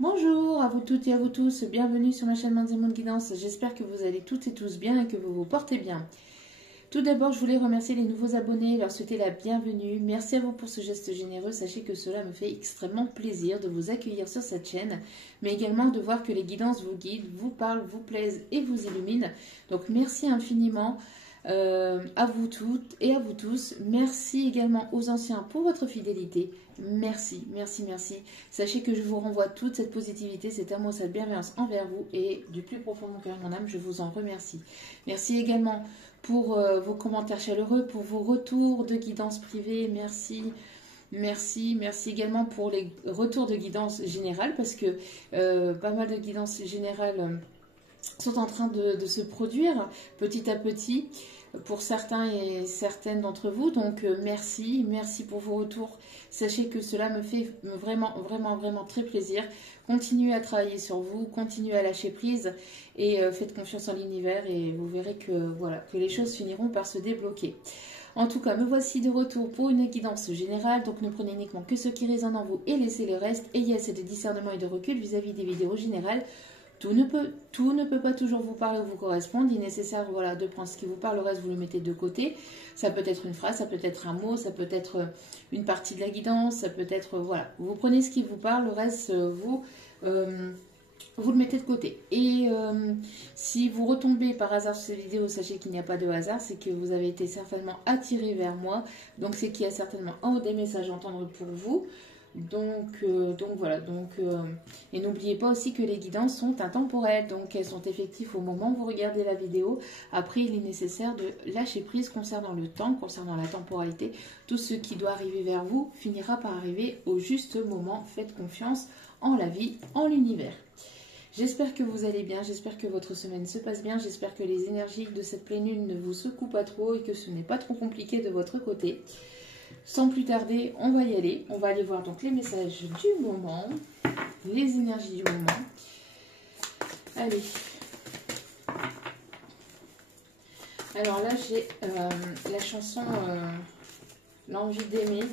Bonjour à vous toutes et à vous tous, bienvenue sur ma chaîne Manzemon Guidance. J'espère que vous allez toutes et tous bien et que vous vous portez bien. Tout d'abord, je voulais remercier les nouveaux abonnés et leur souhaiter la bienvenue. Merci à vous pour ce geste généreux. Sachez que cela me fait extrêmement plaisir de vous accueillir sur cette chaîne, mais également de voir que les guidances vous guident, vous parlent, vous plaisent et vous illuminent. Donc merci infiniment. À vous toutes et à vous tous. Merci également aux anciens pour votre fidélité. Merci, merci, merci. Sachez que je vous renvoie toute cette positivité, cet amour, cette bienveillance envers vous et du plus profond de mon cœur et de mon âme, je vous en remercie. Merci également pour vos commentaires chaleureux, pour vos retours de guidance privée. Merci. Merci, merci également pour les retours de guidance générale parce que pas mal de guidance générale sont en train de se produire petit à petit pour certains et certaines d'entre vous. Donc merci, merci pour vos retours. Sachez que cela me fait vraiment, vraiment, vraiment très plaisir. Continuez à travailler sur vous, continuez à lâcher prise et faites confiance en l'univers et vous verrez que, voilà, que les choses finiront par se débloquer. En tout cas, me voici de retour pour une guidance générale, donc ne prenez uniquement que ce qui résonne en vous et laissez le reste. Ayez assez de discernement et de recul vis-à-vis des vidéos générales. Tout ne peut pas toujours vous parler ou vous correspondre. Il est nécessaire voilà, de prendre ce qui vous parle, le reste vous le mettez de côté. Ça peut être une phrase, ça peut être un mot, ça peut être une partie de la guidance, ça peut être... voilà, vous prenez ce qui vous parle, le reste vous le mettez de côté. Et si vous retombez par hasard sur cette vidéo, sachez qu'il n'y a pas de hasard, c'est que vous avez été certainement attiré vers moi. Donc c'est qu'il y a certainement un ou des messages à entendre pour vous. Donc voilà, et n'oubliez pas aussi que les guidances sont intemporelles, donc elles sont effectives au moment où vous regardez la vidéo. Après, il est nécessaire de lâcher prise concernant le temps, concernant la temporalité. Tout ce qui doit arriver vers vous finira par arriver au juste moment. Faites confiance en la vie, en l'univers. J'espère que vous allez bien, j'espère que votre semaine se passe bien, j'espère que les énergies de cette pleine lune ne vous secouent pas trop et que ce n'est pas trop compliqué de votre côté. Sans plus tarder, on va y aller. On va aller voir donc les messages du moment, les énergies du moment. Allez. Alors là, j'ai la chanson L'envie d'aimer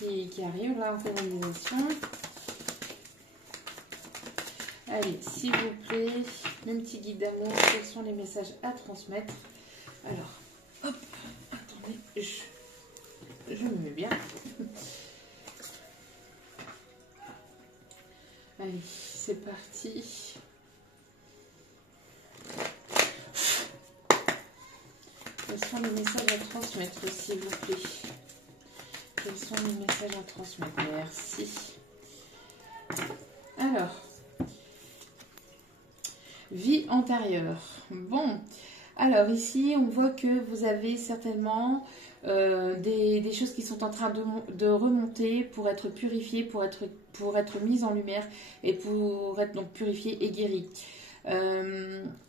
qui arrive là en colonisation. Allez, s'il vous plaît, mes petits guides d'amour, quels sont les messages à transmettre? Alors, hop, attendez, je me mets bien. Allez, c'est parti. Quels sont les messages à transmettre, s'il vous plaît? Quels sont les messages à transmettre? Merci. Alors, vie antérieure. Bon, alors ici, on voit que vous avez certainement des choses qui sont en train de remonter pour être purifiées, pour être mises en lumière et pour être donc purifiées et guéries.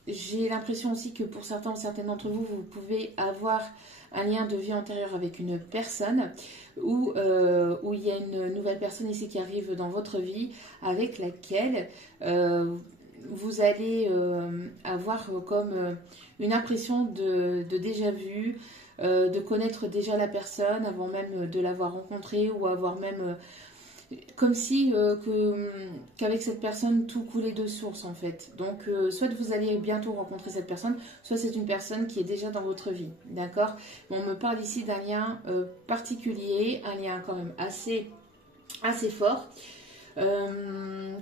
J'ai l'impression aussi que pour certains ou certaines d'entre vous, vous pouvez avoir un lien de vie antérieure avec une personne ou il y a une nouvelle personne ici qui arrive dans votre vie avec laquelle vous allez avoir comme une impression de déjà vu, de connaître déjà la personne avant même de l'avoir rencontrée ou avoir même... comme si qu'avec cette personne tout coulait de source en fait. Donc soit vous allez bientôt rencontrer cette personne, soit c'est une personne qui est déjà dans votre vie, d'accord? On me parle ici d'un lien particulier, un lien quand même assez fort.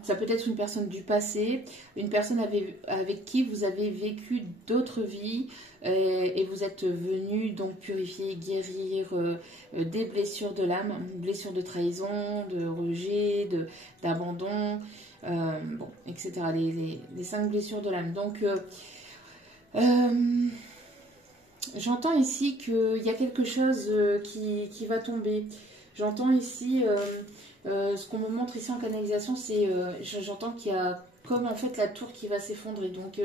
Ça peut être une personne du passé, une personne avec qui vous avez vécu d'autres vies et vous êtes venu donc purifier, guérir des blessures de l'âme, blessures de trahison, de rejet, d'abandon, bon, etc. Les 5 blessures de l'âme. Donc, j'entends ici qu'il y a quelque chose qui va tomber. J'entends ici... ce qu'on me montre ici en canalisation, c'est j'entends qu'il y a comme en fait la tour qui va s'effondrer. Donc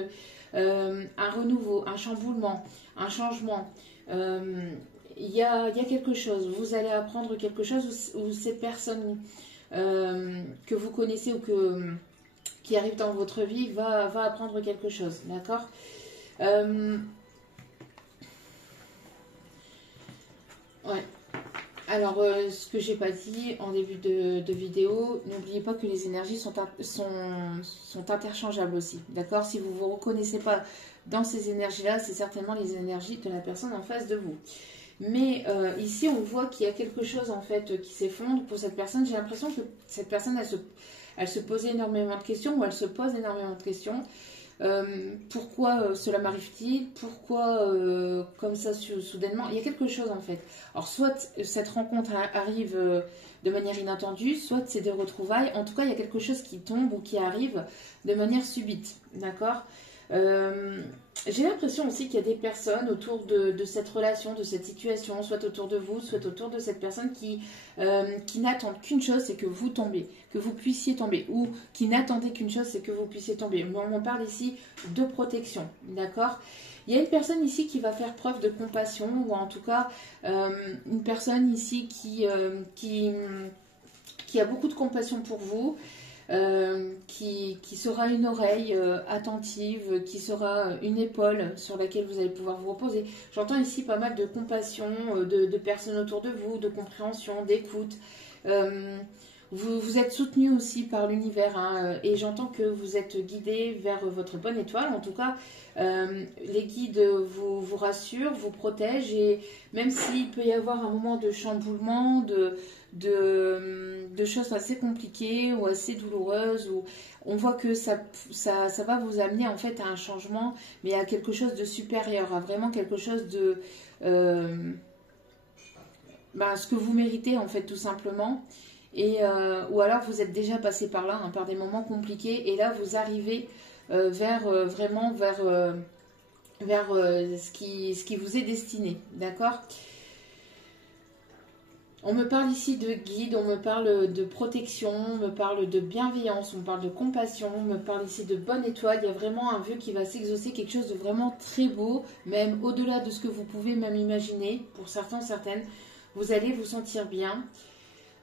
un renouveau, un chamboulement, un changement. Il y a quelque chose. Vous allez apprendre quelque chose où cette personne que vous connaissez ou qui arrive dans votre vie va apprendre quelque chose. D'accord? Ouais. Alors, ce que j'ai pas dit en début de vidéo, n'oubliez pas que les énergies sont interchangeables aussi, d'accord? Si vous ne vous reconnaissez pas dans ces énergies-là, c'est certainement les énergies de la personne en face de vous. Mais ici, on voit qu'il y a quelque chose en fait qui s'effondre pour cette personne. J'ai l'impression que cette personne, elle se posait énormément de questions ou elle se pose énormément de questions. Pourquoi cela m'arrive-t-il? Pourquoi comme ça soudainement? Il y a quelque chose en fait. Alors soit cette rencontre arrive de manière inattendue, soit c'est des retrouvailles. En tout cas, il y a quelque chose qui tombe ou qui arrive de manière subite. D'accord? J'ai l'impression aussi qu'il y a des personnes autour de cette relation, de cette situation, soit autour de vous, soit autour de cette personne qui n'attendent qu'une chose, c'est que vous tombez, que vous puissiez tomber, ou qui n'attendaient qu'une chose, c'est que vous puissiez tomber. Mais on parle ici de protection, d'accord? Il y a une personne ici qui va faire preuve de compassion, ou en tout cas une personne ici qui a beaucoup de compassion pour vous. Qui sera une oreille attentive, qui sera une épaule sur laquelle vous allez pouvoir vous reposer. J'entends ici pas mal de compassion, de personnes autour de vous, de compréhension, d'écoute. Vous êtes soutenu aussi par l'univers hein, et j'entends que vous êtes guidé vers votre bonne étoile. En tout cas, les guides vous rassurent, vous protègent et même s'il peut y avoir un moment de chamboulement, de choses assez compliquées ou assez douloureuses, où on voit que ça va vous amener en fait à un changement, mais à quelque chose de supérieur, à vraiment quelque chose de... ce que vous méritez en fait tout simplement. Ou alors vous êtes déjà passé par là, hein, par des moments compliqués, et là vous arrivez vers ce qui vous est destiné, d'accord? On me parle ici de guide, on me parle de protection, on me parle de bienveillance, on me parle de compassion, on me parle ici de bonne étoile. Il y a vraiment un vœu qui va s'exaucer, quelque chose de vraiment très beau, même au-delà de ce que vous pouvez même imaginer, pour certains, certaines. Vous allez vous sentir bien.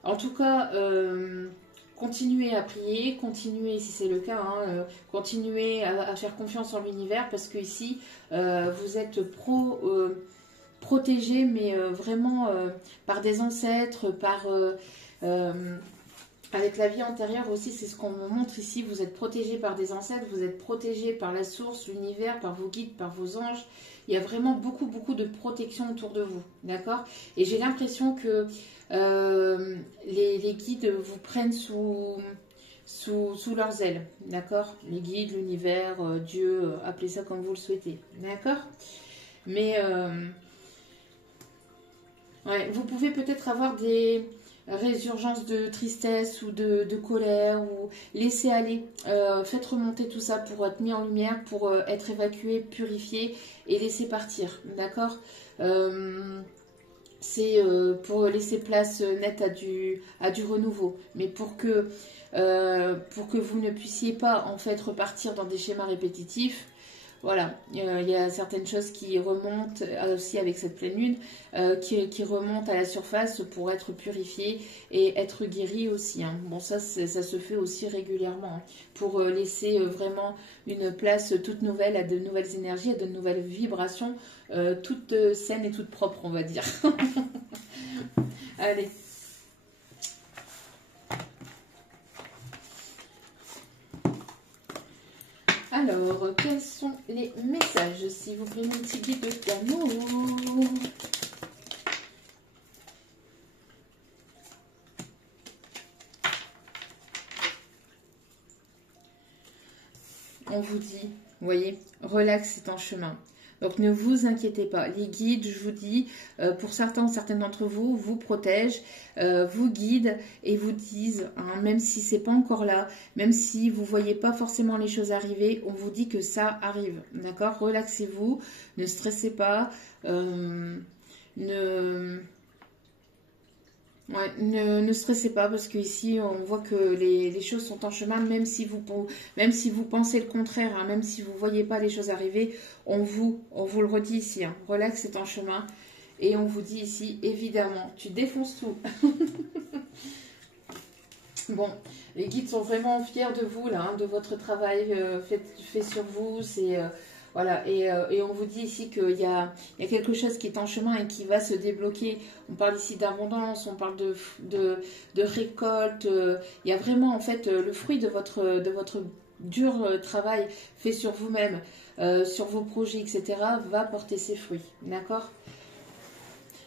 En tout cas, continuez à prier, continuez si c'est le cas, hein, continuez à faire confiance en l'univers parce que ici, vous êtes protégé, mais vraiment par des ancêtres, avec la vie antérieure aussi, c'est ce qu'on me montre ici. Vous êtes protégé par des ancêtres, vous êtes protégé par la source, l'univers, par vos guides, par vos anges. Il y a vraiment beaucoup, beaucoup de protection autour de vous, d'accord? Et j'ai l'impression que les guides vous prennent sous leurs ailes, d'accord? Les guides, l'univers, Dieu, appelez ça comme vous le souhaitez, d'accord? Mais ouais, vous pouvez peut-être avoir des résurgences de tristesse ou de colère ou laisser aller. Faites remonter tout ça pour être mis en lumière, pour être évacué, purifié et laisser partir, d'accord? C'est pour laisser place nette à du renouveau. Mais pour que vous ne puissiez pas en fait repartir dans des schémas répétitifs, voilà, il y a certaines choses qui remontent aussi avec cette pleine lune, qui remontent à la surface pour être purifiées et être guéries aussi. Hein. Bon, ça se fait aussi régulièrement, hein, pour laisser vraiment une place toute nouvelle à de nouvelles énergies, à de nouvelles vibrations, toutes saines et toutes propres, on va dire. Allez. Alors, quels sont les messages, s'il vous plaît, mon petit guide de piano? On vous dit, vous voyez, relax, c'est en chemin. Donc ne vous inquiétez pas, les guides, je vous dis, pour certaines d'entre vous, vous protègent, vous guident et vous disent, hein, même si c'est pas encore là, même si vous voyez pas forcément les choses arriver, on vous dit que ça arrive, d'accord? Relaxez-vous, ne stressez pas, ne stressez pas parce qu'ici on voit que les choses sont en chemin, même si vous pensez le contraire, hein, même si vous ne voyez pas les choses arriver, on vous le redit ici, hein, relax, c'est en chemin. Et on vous dit ici, évidemment, tu défonces tout. Bon, les guides sont vraiment fiers de vous, là, hein, de votre travail fait sur vous. C'est Voilà, et on vous dit ici qu'il y a quelque chose qui est en chemin et qui va se débloquer. On parle ici d'abondance, on parle de récolte. Il y a vraiment en fait le fruit de votre dur travail fait sur vous-même, sur vos projets, etc., va porter ses fruits. D'accord?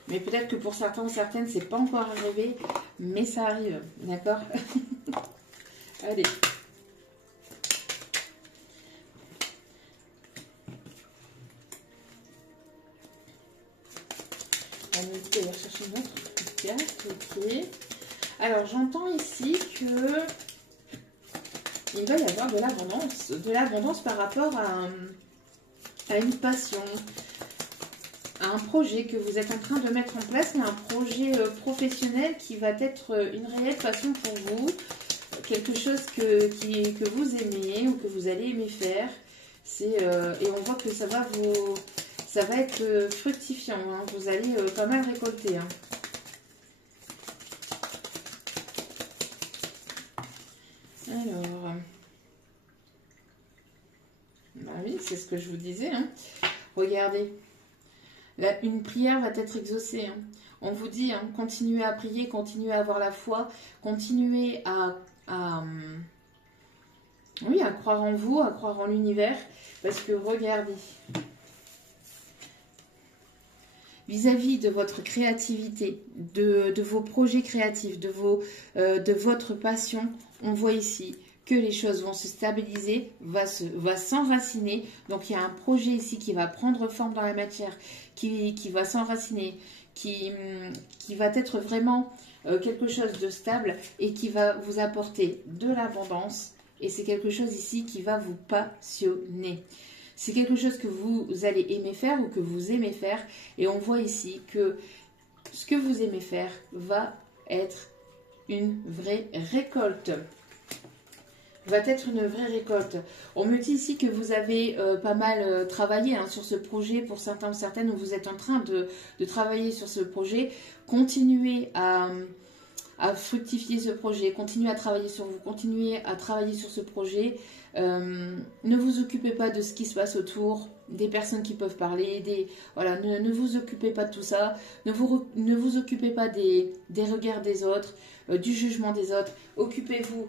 Mais peut-être que pour certains ou certaines, c'est pas encore arrivé, mais ça arrive. D'accord? Allez. On va aller chercher une autre carte. Ok. Alors, j'entends ici que il va y avoir de l'abondance par rapport à une passion, à un projet que vous êtes en train de mettre en place, mais un projet professionnel qui va être une réelle passion pour vous, quelque chose que vous aimez ou que vous allez aimer faire. Et on voit que ça va être fructifiant, hein. Vous allez pas mal récolter, hein. Alors, bah oui, c'est ce que je vous disais, hein. Regardez, là, une prière va être exaucée, hein. On vous dit, hein, continuez à prier, continuez à avoir la foi, continuez oui, à croire en vous, à croire en l'univers, parce que regardez, vis-à-vis de votre créativité, de vos projets créatifs, de votre passion, on voit ici que les choses vont se stabiliser, va s'enraciner. Donc il y a un projet ici qui va prendre forme dans la matière, qui va s'enraciner, qui va être vraiment quelque chose de stable et qui va vous apporter de l'abondance. Et c'est quelque chose ici qui va vous passionner. C'est quelque chose que vous allez aimer faire ou que vous aimez faire. Et on voit ici que ce que vous aimez faire va être une vraie récolte. Va être une vraie récolte. On me dit ici que vous avez pas mal travaillé, hein, sur ce projet. Pour certains ou certaines, où vous êtes en train de travailler sur ce projet. Continuez à fructifier ce projet, continuez à travailler sur vous, continuez à travailler sur ce projet. Ne vous occupez pas de ce qui se passe autour, des personnes qui peuvent parler, voilà, ne vous occupez pas de tout ça, ne vous occupez pas des regards des autres, du jugement des autres. Occupez-vous,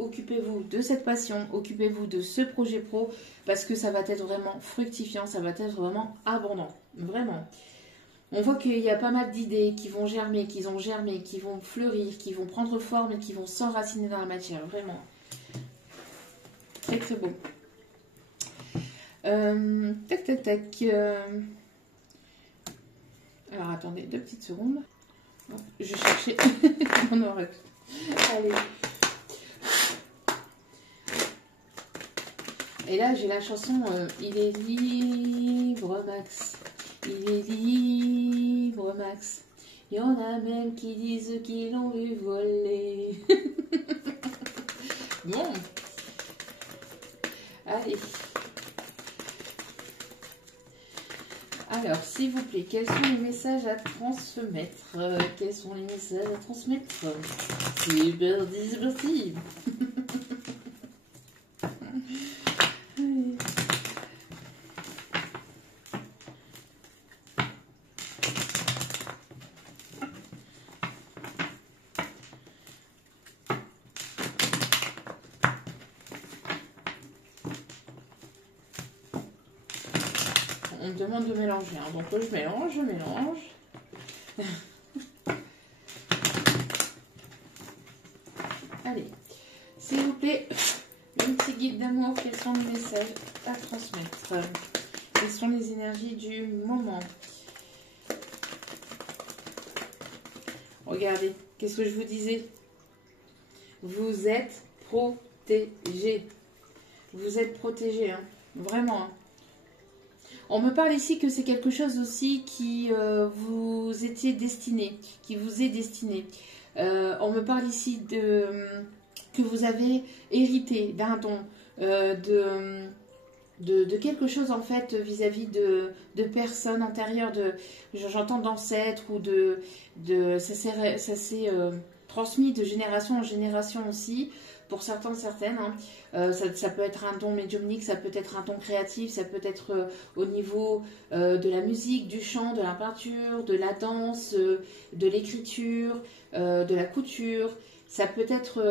occupez-vous de cette passion, occupez-vous de ce projet pro, parce que ça va être vraiment fructifiant, ça va être vraiment abondant, vraiment. On voit qu'il y a pas mal d'idées qui vont germer, qui vont fleurir, qui vont prendre forme et qui vont s'enraciner dans la matière. Vraiment. Très très beau. Tac tac tac. Alors attendez 2 petites secondes. Je cherchais mon oreille. Allez. Et là j'ai la chanson Il est libre Max. Il est libre, Max. Il y en a même qui disent qu'ils l'ont vu voler. Bon. Allez. Alors, s'il vous plaît, quels sont les messages à transmettre? Quels sont les messages à transmettre? C'est parti. On me demande de mélanger, hein. Donc je mélange. Allez, s'il vous plaît, un petit guide d'amour. Quels sont les messages à transmettre? Quelles sont les énergies du moment? Regardez, qu'est-ce que je vous disais? Vous êtes protégés. Vous êtes protégés, hein. Vraiment, hein. On me parle ici que c'est quelque chose aussi qui vous étiez destiné, qui vous est destiné. On me parle ici que vous avez hérité d'un don, de quelque chose en fait vis-à-vis de personnes antérieures, j'entends d'ancêtres ou ça s'est transmis de génération en génération aussi. pour certains, certaines. Hein. Ça peut être un don médiumnique, ça peut être un don créatif, ça peut être au niveau de la musique, du chant, de la peinture, de la danse, de l'écriture, de la couture. Ça peut être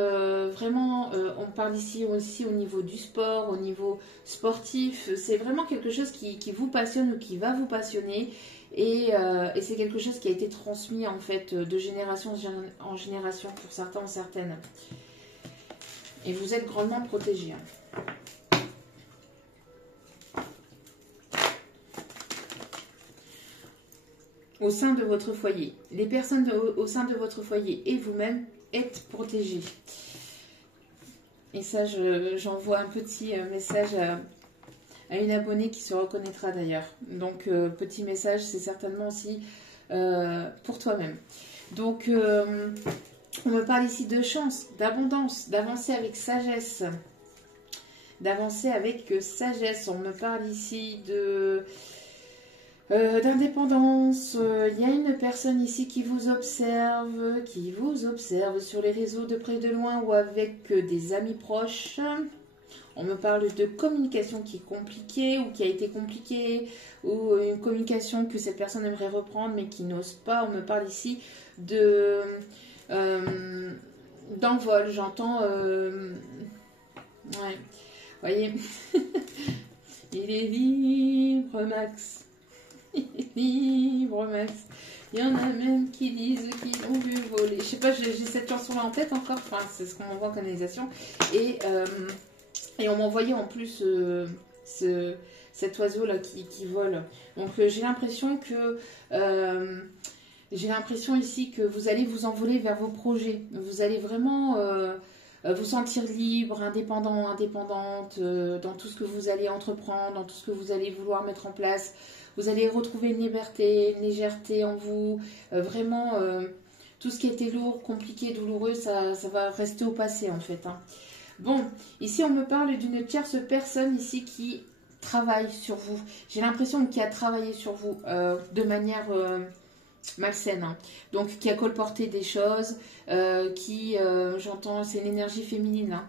vraiment, on parle ici aussi au niveau du sport, au niveau sportif. C'est vraiment quelque chose qui vous passionne ou qui va vous passionner. Et c'est quelque chose qui a été transmis en fait de génération en génération pour certains ou certaines. Et vous êtes grandement protégés. Hein. Au sein de votre foyer. Les personnes au sein de votre foyer et vous-même êtes protégés. Et ça, j'envoie un petit message à une abonnée qui se reconnaîtra d'ailleurs. Donc, petit message, c'est certainement aussi pour toi-même. Donc, on me parle ici de chance, d'abondance, d'avancer avec sagesse. D'avancer avec sagesse. On me parle ici de... d'indépendance. Il y a une personne ici qui vous observe sur les réseaux de près de loin ou avec des amis proches. On me parle de communication qui est compliquée ou qui a été compliquée ou une communication que cette personne aimerait reprendre mais qui n'ose pas. On me parle ici de d'envol. J'entends... ouais, voyez, il est libre, Max. Libre Max. Il y en a même qui disent qu'ils l'ont vu voler. Je sais pas, j'ai cette chanson-là en tête encore. Enfin, c'est ce qu'on m'envoie en canalisation. Et on m'envoyait en plus cet oiseau-là qui vole. Donc j'ai l'impression que... j'ai l'impression ici que vous allez vous envoler vers vos projets. Vous allez vraiment... vous sentir libre, indépendant, indépendante dans tout ce que vous allez entreprendre, dans tout ce que vous allez vouloir mettre en place. Vous allez retrouver une liberté, une légèreté en vous. Vraiment, tout ce qui était lourd, compliqué, douloureux, ça va rester au passé en fait. Hein. Bon, ici on me parle d'une tierce personne ici qui travaille sur vous. J'ai l'impression qu'il a travaillé sur vous de manière... malsaine, hein. Donc qui a colporté des choses, j'entends, c'est une énergie féminine, hein.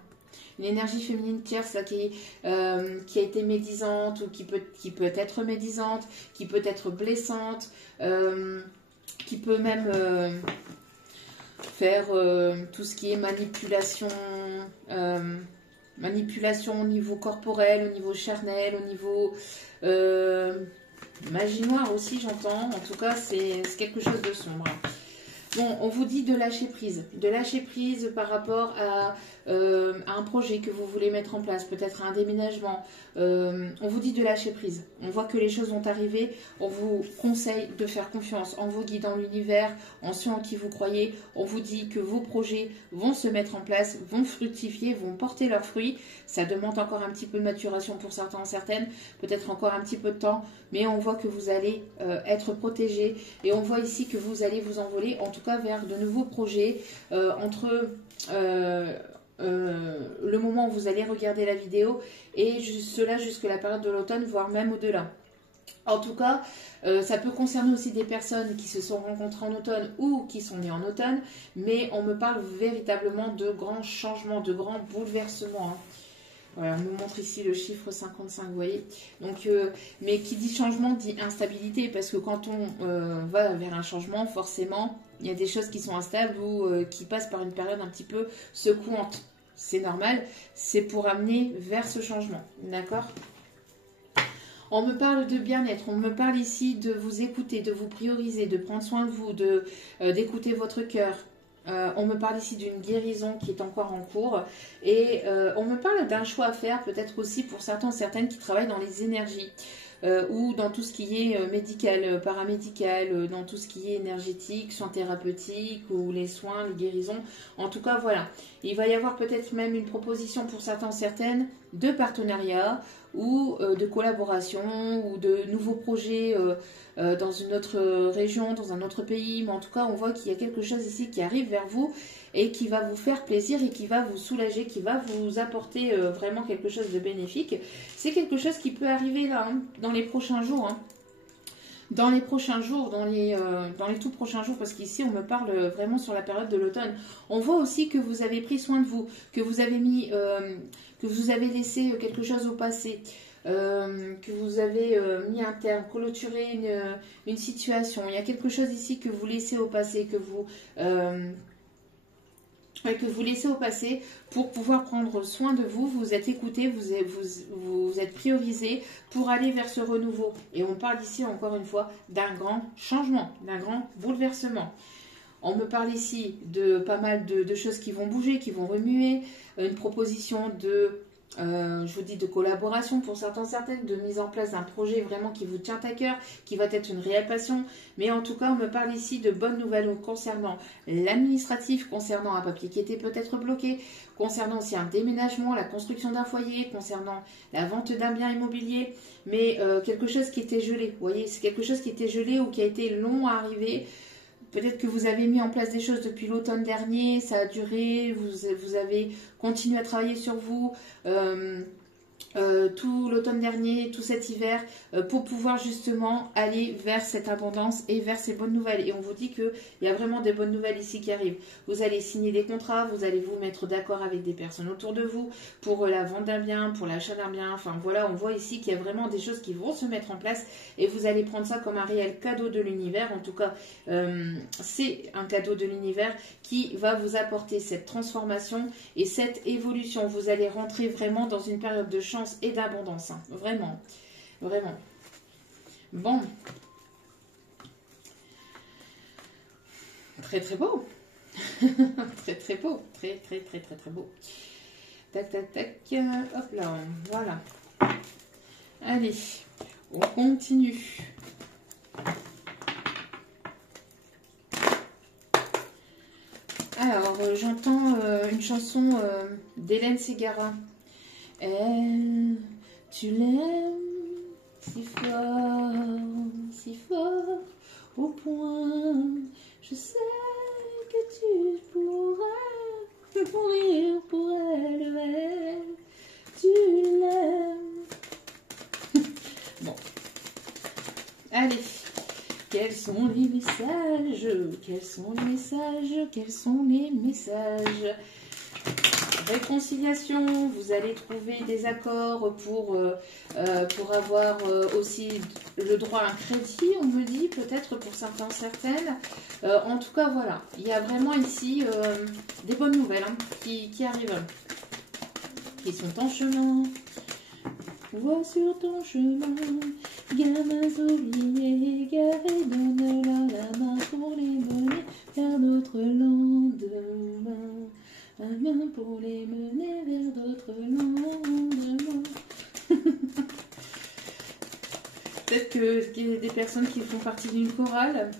Une énergie féminine tierce là, qui a été médisante ou qui peut être médisante, qui peut être blessante, qui peut même faire tout ce qui est manipulation, manipulation au niveau corporel, au niveau charnel, au niveau... magie noire aussi, j'entends. En tout cas, c'est quelque chose de sombre. Bon, on vous dit de lâcher prise. De lâcher prise par rapport à un projet que vous voulez mettre en place, peut-être un déménagement. On vous dit de lâcher prise. On voit que les choses vont arriver. On vous conseille de faire confiance en vos guides, dans l'univers, en ceux en qui vous croyez. On vous dit que vos projets vont se mettre en place, vont fructifier, vont porter leurs fruits. Ça demande encore un petit peu de maturation pour certains, certaines, peut-être encore un petit peu de temps, mais on voit que vous allez être protégés et on voit ici que vous allez vous envoler, en tout cas vers de nouveaux projets entre le moment où vous allez regarder la vidéo et cela jusqu'à la période de l'automne, voire même au-delà. En tout cas, ça peut concerner aussi des personnes qui se sont rencontrées en automne ou qui sont nées en automne, mais on me parle véritablement de grands changements, de grands bouleversements. Hein. Voilà, on nous montre ici le chiffre 55, vous voyez. Donc, mais qui dit changement dit instabilité, parce que quand on va vers un changement, forcément, il y a des choses qui sont instables ou qui passent par une période un petit peu secouante. C'est normal, c'est pour amener vers ce changement, d'accord ? On me parle de bien-être, on me parle ici de vous écouter, de vous prioriser, de prendre soin de vous, d'écouter votre cœur. On me parle ici d'une guérison qui est encore en cours et on me parle d'un choix à faire peut-être aussi pour certains, certaines qui travaillent dans les énergies ou dans tout ce qui est médical, paramédical, dans tout ce qui est énergétique, soins thérapeutiques ou les soins, les guérisons. En tout cas, voilà. Il va y avoir peut-être même une proposition pour certains, certaines de partenariat ou de collaboration ou de nouveaux projets dans une autre région, dans un autre pays. Mais en tout cas, on voit qu'il y a quelque chose ici qui arrive vers vous et qui va vous faire plaisir et qui va vous soulager, qui va vous apporter vraiment quelque chose de bénéfique. C'est quelque chose qui peut arriver là, hein, dans les prochains jours. Hein. dans les prochains jours, dans les tout prochains jours, parce qu'ici on me parle vraiment sur la période de l'automne. On voit aussi que vous avez pris soin de vous, que vous avez que vous avez laissé quelque chose au passé, que vous avez mis un terme, clôturé une situation. Il y a quelque chose ici que vous laissez au passé, que vous laissez au passé pour pouvoir prendre soin de vous. Vous êtes écouté, vous êtes priorisé pour aller vers ce renouveau. Et on parle ici encore une fois d'un grand changement, d'un grand bouleversement. On me parle ici de pas mal de choses qui vont bouger, qui vont remuer, une proposition je vous dis de collaboration pour certaines, de mise en place d'un projet vraiment qui vous tient à cœur, qui va être une réelle passion. Mais en tout cas, on me parle ici de bonnes nouvelles concernant l'administratif, concernant un papier qui était peut-être bloqué, concernant aussi un déménagement, la construction d'un foyer, concernant la vente d'un bien immobilier, mais quelque chose qui était gelé. Vous voyez, c'est quelque chose qui était gelé ou qui a été long à arriver. Peut-être que vous avez mis en place des choses depuis l'automne dernier, ça a duré, vous avez continué à travailler sur vous tout l'automne dernier, tout cet hiver, pour pouvoir justement aller vers cette abondance et vers ces bonnes nouvelles. Et on vous dit qu'il y a vraiment des bonnes nouvelles ici qui arrivent. Vous allez signer des contrats, vous allez vous mettre d'accord avec des personnes autour de vous pour la vente d'un bien, pour l'achat d'un bien. Enfin voilà, on voit ici qu'il y a vraiment des choses qui vont se mettre en place et vous allez prendre ça comme un réel cadeau de l'univers. En tout cas, c'est un cadeau de l'univers qui va vous apporter cette transformation et cette évolution. Vous allez rentrer vraiment dans une période de chance et d'abondance, hein. Vraiment, vraiment. Bon, très très beau, très très beau, très très très très très beau. Tac tac tac, hop là, voilà. Allez, on continue. Alors, j'entends une chanson d'Hélène Ségara. Tu l'aimes si fort, au point, je sais que tu pourrais mourir pour elle, tu l'aimes. Bon, allez, quels sont les messages? Quels sont les messages? Quels sont les messages? Réconciliation, vous allez trouver des accords pour avoir aussi le droit à un crédit, on me dit, peut-être pour certains, certaines. En tout cas, voilà, il y a vraiment ici des bonnes nouvelles hein, qui arrivent, qui sont en chemin. Vois sur ton chemin, gamins oubliés, égarés, donne-leur la main pour les mener vers d'autres lendemains. La main pour les mener vers d'autres lendemains. Peut-être qu'il y a des personnes qui font partie d'une chorale.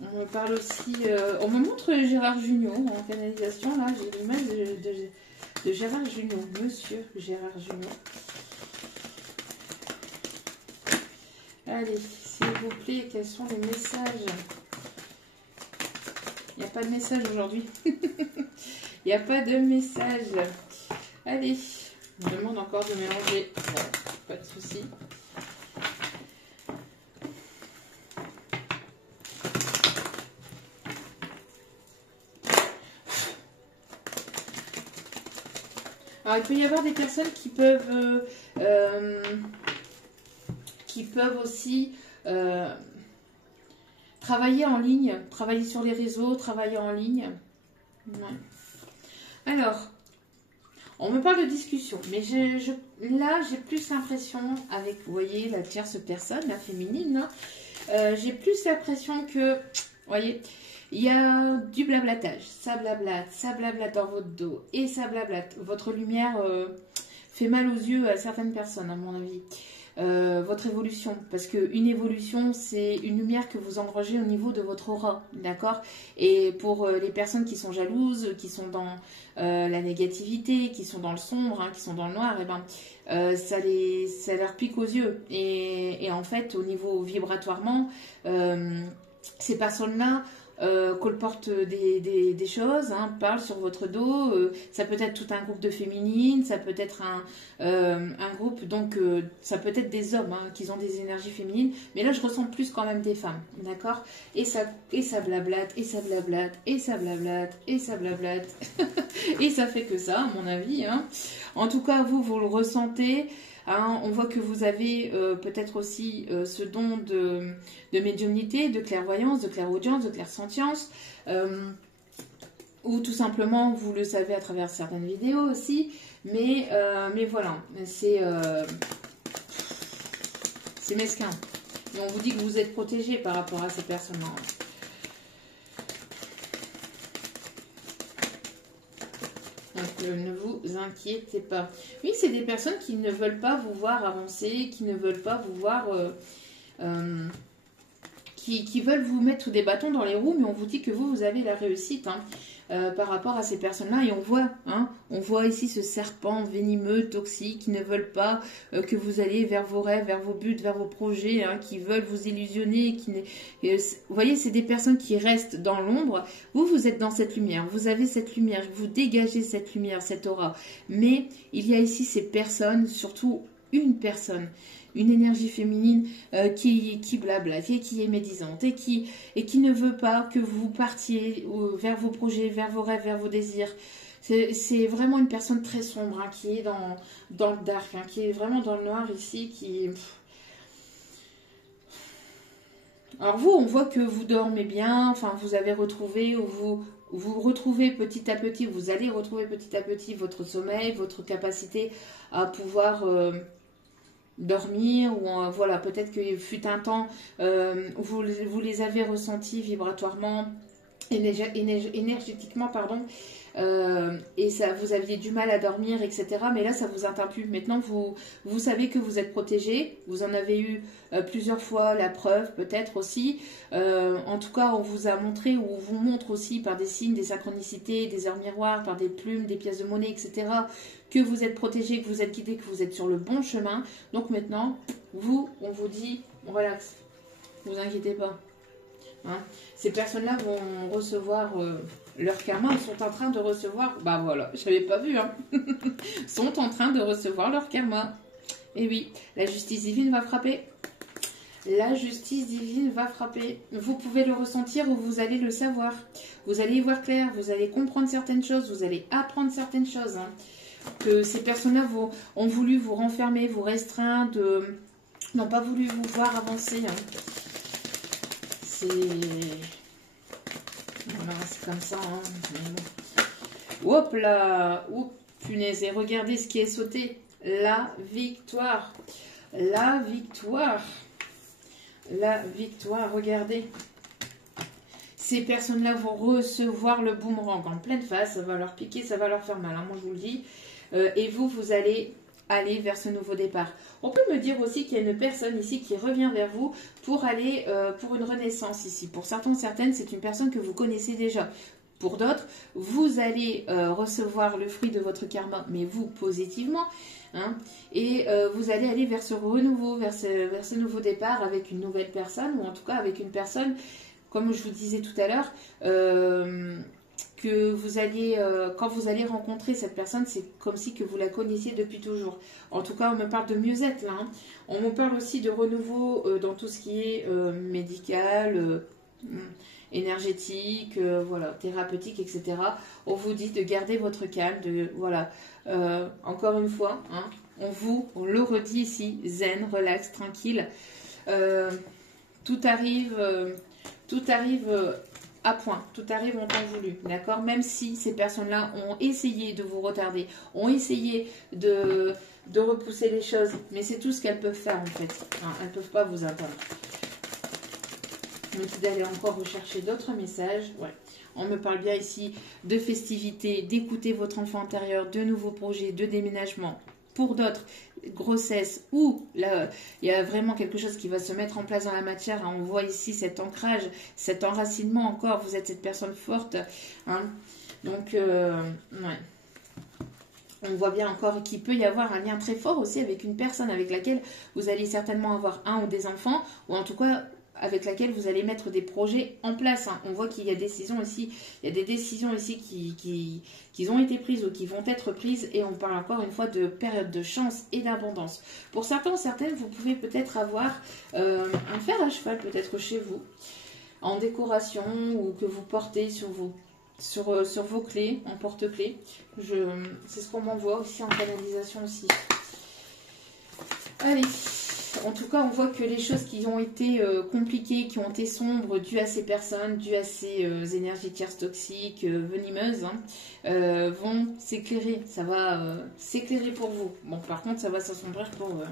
On me parle aussi... on me montre Gérard Jugnot en canalisation. Là, j'ai l'image de Gérard Jugnot. Monsieur Gérard Jugnot. Allez, s'il vous plaît, quels sont les messages ? Il n'y a pas de message aujourd'hui. Il n'y a pas de message. Allez, on me demande encore de mélanger. Bon, pas de souci. Alors, il peut y avoir des personnes qui peuvent aussi travailler en ligne, travailler sur les réseaux, travailler en ligne. Ouais. Alors, on me parle de discussion, mais là, j'ai plus l'impression, avec, vous voyez, la tierce personne, la féminine, j'ai plus l'impression que, vous voyez, il y a du blablatage, ça blablate dans votre dos, et ça blablate. Votre lumière fait mal aux yeux à certaines personnes, à mon avis. Votre évolution, parce qu'une évolution c'est une lumière que vous engrangez au niveau de votre aura, d'accord? Et pour les personnes qui sont jalouses, qui sont dans la négativité, qui sont dans le sombre, hein, qui sont dans le noir, et ben ça leur pique aux yeux et en fait au niveau vibratoirement ces personnes-là colportent des choses, hein, parlent sur votre dos. Ça peut être tout un groupe de féminines, ça peut être un groupe, donc ça peut être des hommes hein, qui ont des énergies féminines. Mais là, je ressens plus quand même des femmes, d'accord? Et ça blablate, et ça blablate, et ça blablate, et ça blablate. Et ça fait que ça, à mon avis. Hein. En tout cas, vous le ressentez. Hein, on voit que vous avez peut-être aussi ce don de médiumnité, de clairvoyance, de clairaudience, de clairsentience, ou tout simplement vous le savez à travers certaines vidéos aussi, mais voilà, c'est mesquin. Et on vous dit que vous êtes protégé par rapport à ces personnes-là. Donc ne vous inquiétez pas. Oui, c'est des personnes qui ne veulent pas vous voir avancer, qui ne veulent pas vous voir... qui veulent vous mettre des bâtons dans les roues, mais on vous dit que vous avez la réussite hein, par rapport à ces personnes-là. Et on voit ici ce serpent venimeux, toxique, qui ne veulent pas que vous alliez vers vos rêves, vers vos buts, vers vos projets, hein, qui veulent vous illusionner. Vous voyez, c'est des personnes qui restent dans l'ombre. Vous êtes dans cette lumière, vous avez cette lumière, vous dégagez cette lumière, cette aura. Mais il y a ici ces personnes, surtout une personne, une énergie féminine qui blablate, et qui est médisante, et qui ne veut pas que vous partiez vers vos projets, vers vos rêves, vers vos désirs. C'est vraiment une personne très sombre, hein, qui est dans le dark, hein, qui est vraiment dans le noir ici, qui... Alors vous, on voit que vous dormez bien, enfin vous avez retrouvé, ou vous retrouvez petit à petit, vous allez retrouver petit à petit votre sommeil, votre capacité à pouvoir... dormir ou voilà, peut-être qu'il fut un temps vous les avez ressentis vibratoirement, énergétiquement pardon, et ça vous aviez du mal à dormir, etc. Mais là ça vous atteint plus. Maintenant vous savez que vous êtes protégé, vous en avez eu plusieurs fois la preuve peut-être aussi, en tout cas on vous a montré, ou on vous montre aussi par des signes, des synchronicités, des heures miroirs, par des plumes, des pièces de monnaie, etc., que vous êtes protégé, que vous êtes guidé, que vous êtes sur le bon chemin. Donc maintenant on vous dit relax, ne vous inquiétez pas. Hein. Ces personnes-là vont recevoir leur karma, ils sont en train de recevoir, bah voilà, je n'avais pas vu, hein. Sont en train de recevoir leur karma. Et oui, la justice divine va frapper. La justice divine va frapper. Vous pouvez le ressentir ou vous allez le savoir. Vous allez y voir clair, vous allez comprendre certaines choses, vous allez apprendre certaines choses. Hein. Que ces personnes-là ont voulu vous renfermer, vous restreindre, n'ont pas voulu vous voir avancer. Hein. Voilà, c'est comme ça. Hein. Hop là, oups, punaise, et regardez ce qui est sauté. La victoire. La victoire. La victoire, regardez. Ces personnes-là vont recevoir le boomerang en pleine face. Ça va leur piquer, ça va leur faire mal, hein, moi je vous le dis. Et vous allez aller vers ce nouveau départ. On peut me dire aussi qu'il y a une personne ici qui revient vers vous pour aller pour une renaissance ici. Pour certaines, c'est une personne que vous connaissez déjà. Pour d'autres, vous allez recevoir le fruit de votre karma, mais vous positivement. Hein, et vous allez aller vers ce renouveau, vers ce nouveau départ avec une nouvelle personne, ou en tout cas avec une personne, comme je vous disais tout à l'heure, que vous alliez, quand vous allez rencontrer cette personne, c'est comme si que vous la connaissiez depuis toujours. En tout cas, on me parle de mieux-être là. Hein. On me parle aussi de renouveau dans tout ce qui est médical, énergétique, voilà, thérapeutique, etc. On vous dit de garder votre calme, de voilà. Encore une fois, hein, on le redit ici, zen, relax, tranquille. Tout arrive à point, tout arrive en temps voulu, d'accord? Même si ces personnes-là ont essayé de vous retarder, ont essayé de repousser les choses, mais c'est tout ce qu'elles peuvent faire en fait. Hein, elles ne peuvent pas vous attendre. Donc d'aller encore rechercher d'autres messages. Ouais. On me parle bien ici de festivités, d'écouter votre enfant intérieur, de nouveaux projets, de déménagement. Pour d'autres, grossesse, ou là, il y a vraiment quelque chose qui va se mettre en place dans la matière. Hein. On voit ici cet ancrage, cet enracinement encore. Vous êtes cette personne forte. Hein. Donc, ouais. On voit bien encore qu'il peut y avoir un lien très fort aussi avec une personne avec laquelle vous allez certainement avoir un ou des enfants, ou en tout cas avec laquelle vous allez mettre des projets en place. Hein. On voit qu'il y a des décisions ici, qui ont été prises ou qui vont être prises, et on parle encore une fois de période de chance et d'abondance. Pour certains ou certaines, vous pouvez peut-être avoir un fer à cheval peut-être chez vous, en décoration, ou que vous portez sur vos clés, en porte-clés. C'est ce qu'on m'envoie aussi en canalisation aussi. Allez, en tout cas, on voit que les choses qui ont été compliquées, qui ont été sombres, dues à ces personnes, dues à ces énergies tierces toxiques, venimeuses, hein, vont s'éclairer. Ça va s'éclairer pour vous. Bon, par contre, ça va s'assombrir pour eux.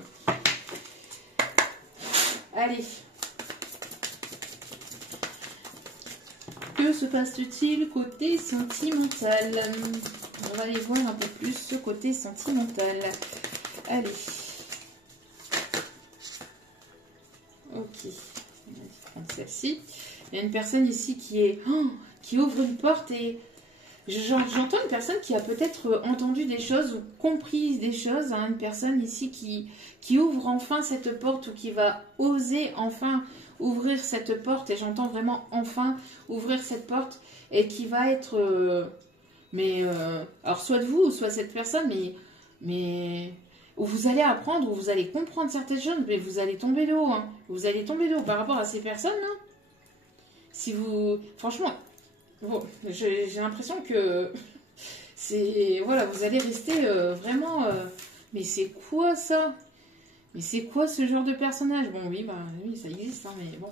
Allez. Que se passe-t-il côté sentimental? On va aller voir un peu plus ce côté sentimental. Allez. Ok. On va prendre celle-ci. Il y a une personne ici qui ouvre une porte, et j'entends une personne qui a peut-être entendu des choses ou compris des choses. Hein, une personne ici qui ouvre enfin cette porte, ou qui va oser enfin ouvrir cette porte, et j'entends vraiment enfin ouvrir cette porte, et qui va être alors soit de vous ou soit cette personne, mais où vous allez apprendre, où vous allez comprendre certaines choses, mais vous allez tomber de haut, hein. Vous allez tomber de haut par rapport à ces personnes là. Si vous, franchement, bon, j'ai l'impression que voilà, vous allez rester vraiment mais c'est quoi ça? Mais c'est quoi ce genre de personnage? Bon, oui, bah oui, ça existe, hein, mais bon,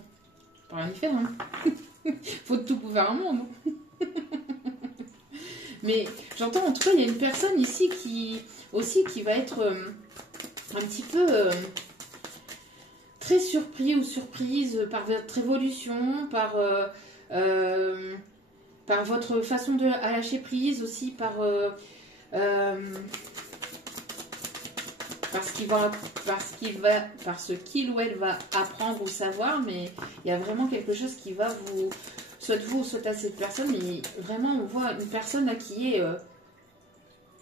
pas rien y faire, hein. Faut de tout pour faire un monde. Mais j'entends, en tout cas, il y a une personne ici qui va être un petit peu très surpris ou surprise par votre évolution, par votre façon à lâcher prise aussi, parce qu'il ou elle va apprendre ou savoir, mais il y a vraiment quelque chose qui va soit de vous, soit à cette personne, mais vraiment on voit une personne là qui est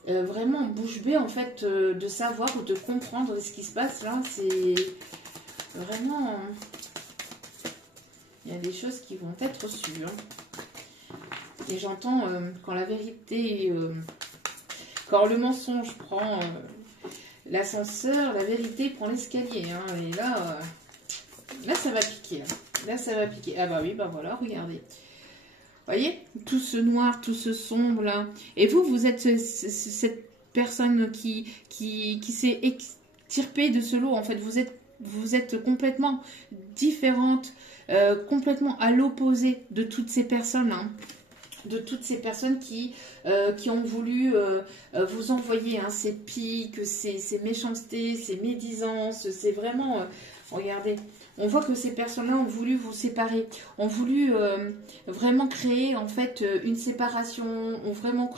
vraiment bouche bée en fait, de savoir ou de comprendre ce qui se passe là. C'est vraiment, il y a des choses qui vont être sûres. Et j'entends quand la vérité, quand le mensonge prend l'ascenseur, la vérité prend l'escalier, hein, et là ça va piquer. Là ça va piquer. Ah bah oui, bah voilà, regardez. Voyez, tout ce noir, tout ce sombre là. Et vous êtes cette personne qui s'est extirpée de ce lot. En fait, vous êtes complètement différente, complètement à l'opposé de toutes ces personnes, hein. De toutes ces personnes qui ont voulu vous envoyer, hein, ces piques, ces méchancetés, ces médisances. C'est vraiment, regardez, on voit que ces personnes-là ont voulu vous séparer, ont voulu vraiment créer en fait une séparation, ont vraiment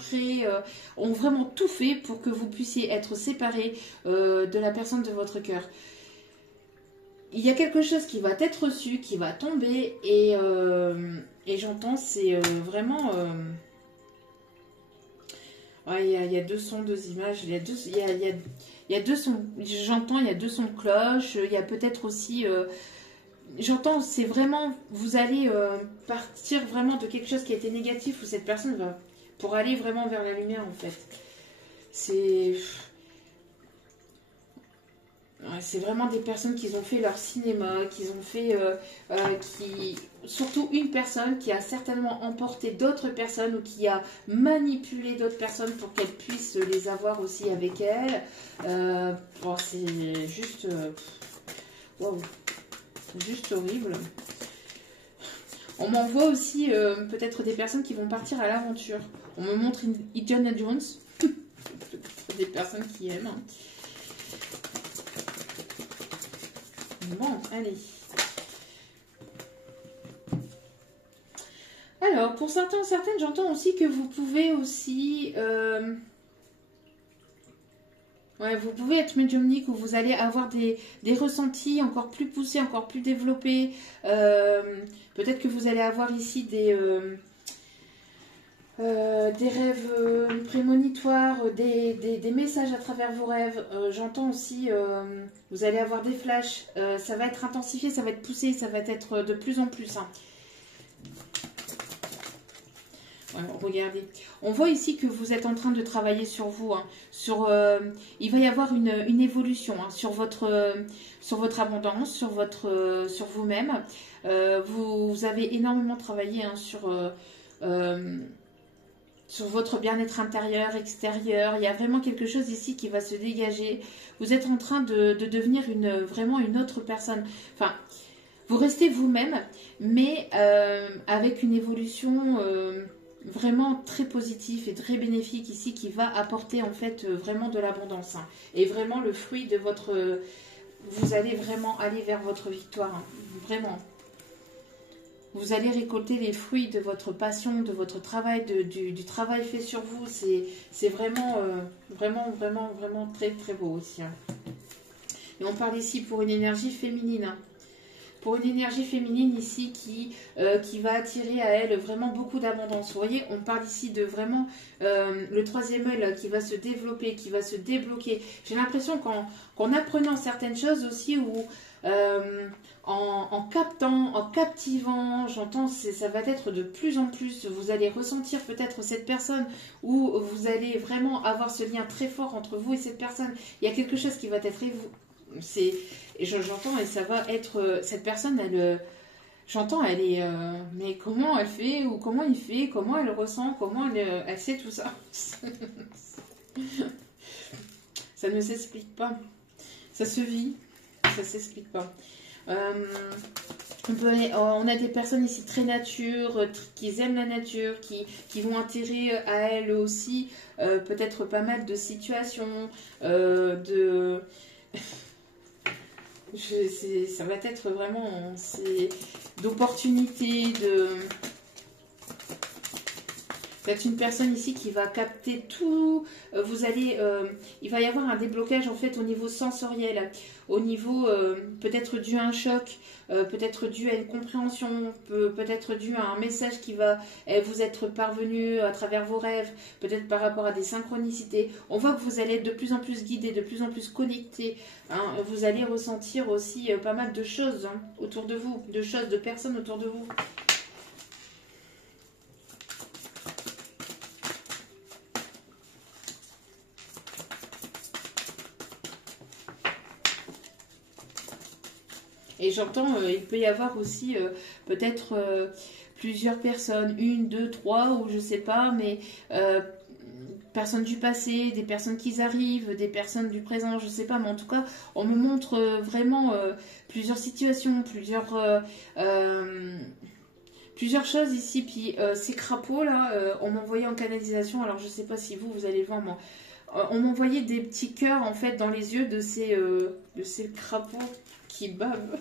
tout fait pour que vous puissiez être séparés de la personne de votre cœur. Il y a quelque chose qui va être reçu, qui va tomber, et j'entends, c'est vraiment... ouais, il y a deux sons, deux images, il y a deux sons, j'entends, il y a deux sons de cloche, il y a peut-être aussi... j'entends, c'est vraiment... Vous allez partir vraiment de quelque chose qui a été négatif, où cette personne va... pour aller vraiment vers la lumière, en fait. C'est vraiment des personnes qui ont fait leur cinéma, qui ont fait... surtout une personne qui a certainement emporté d'autres personnes, ou qui a manipulé d'autres personnes pour qu'elles puissent les avoir aussi avec elle. Bon, c'est juste... wow. C'est juste horrible. On m'envoie aussi peut-être des personnes qui vont partir à l'aventure. On me montre Indiana Jones. Des personnes qui aiment, hein. Bon, allez. Alors, pour certains, certaines, j'entends aussi que vous pouvez aussi... ouais, vous pouvez être médiumnique, où vous allez avoir des ressentis encore plus poussés, encore plus développés. Peut-être que vous allez avoir ici des rêves prémonitoires, des messages à travers vos rêves. J'entends aussi, vous allez avoir des flashs. Ça va être intensifié, ça va être poussé, ça va être de plus en plus. Hein. Voilà, regardez. On voit ici que vous êtes en train de travailler sur vous. Hein, il va y avoir une évolution hein, sur votre abondance, sur vous-même. Vous avez énormément travaillé hein, sur votre bien-être intérieur, extérieur. Il y a vraiment quelque chose ici qui va se dégager. Vous êtes en train de devenir vraiment une autre personne. Enfin, vous restez vous-même, mais avec une évolution vraiment très positive et très bénéfique ici qui va apporter en fait vraiment de l'abondance. Hein, et vraiment le fruit de votre... vous allez vraiment aller vers votre victoire. Hein, vraiment. Vous allez récolter les fruits de votre passion, de votre travail, du travail fait sur vous. C'est vraiment, vraiment très, très beau aussi. Hein. Et on parle ici pour une énergie féminine. Hein. Pour une énergie féminine ici qui va attirer à elle vraiment beaucoup d'abondance. Vous voyez, on parle ici de vraiment le troisième œil là, qui va se développer, qui va se débloquer. J'ai l'impression qu'en apprenant certaines choses aussi, ou en captant, en captivant, j'entends, ça va être de plus en plus, vous allez ressentir peut-être cette personne, ou vous allez vraiment avoir ce lien très fort entre vous et cette personne. Il y a quelque chose qui va être... J'entends et ça va être... cette personne, j'entends, elle est... mais comment elle fait, ou comment il fait, comment elle ressent, comment elle sait tout ça. Ça ne s'explique pas. Ça se vit, ça s'explique pas. On a des personnes ici très nature, qui aiment la nature, qui vont attirer à elles aussi peut-être pas mal de situations, ça va être vraiment d'opportunités, peut-être une personne ici qui va capter tout. Il va y avoir un déblocage en fait au niveau sensoriel, au niveau peut-être dû à un choc, peut-être dû à une compréhension, peut-être dû à un message qui va vous être parvenu à travers vos rêves, peut-être par rapport à des synchronicités. On voit que vous allez être de plus en plus guidé, de plus en plus connecté. Hein. Vous allez ressentir aussi pas mal de choses hein, autour de vous, de personnes autour de vous. Et j'entends, il peut y avoir aussi peut-être plusieurs personnes, une, deux, trois, ou je sais pas, mais personnes du passé, des personnes qui arrivent, des personnes du présent, je sais pas, mais en tout cas, on me montre vraiment plusieurs situations, plusieurs choses ici. Puis ces crapauds là, on m'envoyait en canalisation, alors je sais pas si vous allez le voir, moi. On m'envoyait des petits cœurs en fait dans les yeux de ces crapauds qui bavent,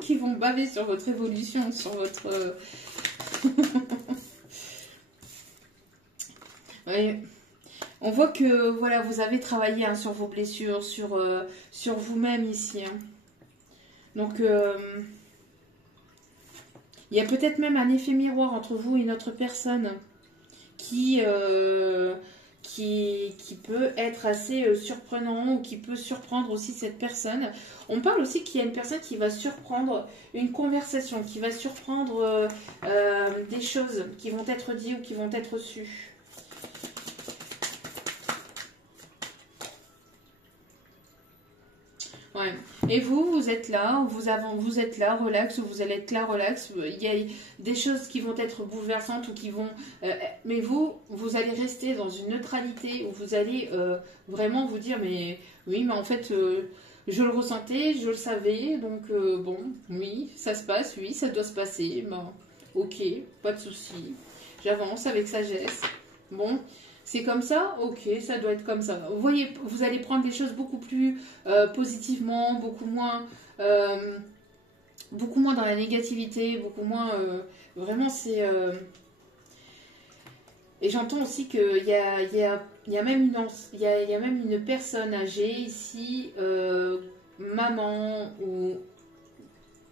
qui vont baver sur votre évolution, sur votre... Ouais. On voit que voilà, vous avez travaillé hein, sur vos blessures, sur vous-même ici. Hein. Donc, il y a peut-être même un effet miroir entre vous et une autre personne qui peut être assez surprenant ou qui peut surprendre aussi cette personne. On parle aussi qu'il y a une personne qui va surprendre une conversation, qui va surprendre des choses qui vont être dites ou qui vont être sues. Ouais. Et vous êtes là, vous êtes là, relax, vous allez être là, relax. Il y a des choses qui vont être bouleversantes ou qui vont... mais vous allez rester dans une neutralité où vous allez vraiment vous dire, mais oui, mais en fait, je le ressentais, je le savais, donc bon, oui, ça se passe, oui, ça doit se passer, bon, ok, pas de souci, j'avance avec sagesse, bon... C'est comme ça? Ok, ça doit être comme ça. Vous voyez, vous allez prendre les choses beaucoup plus positivement, beaucoup moins dans la négativité, beaucoup moins... vraiment, c'est... Et j'entends aussi qu'il y a même une personne âgée ici, maman ou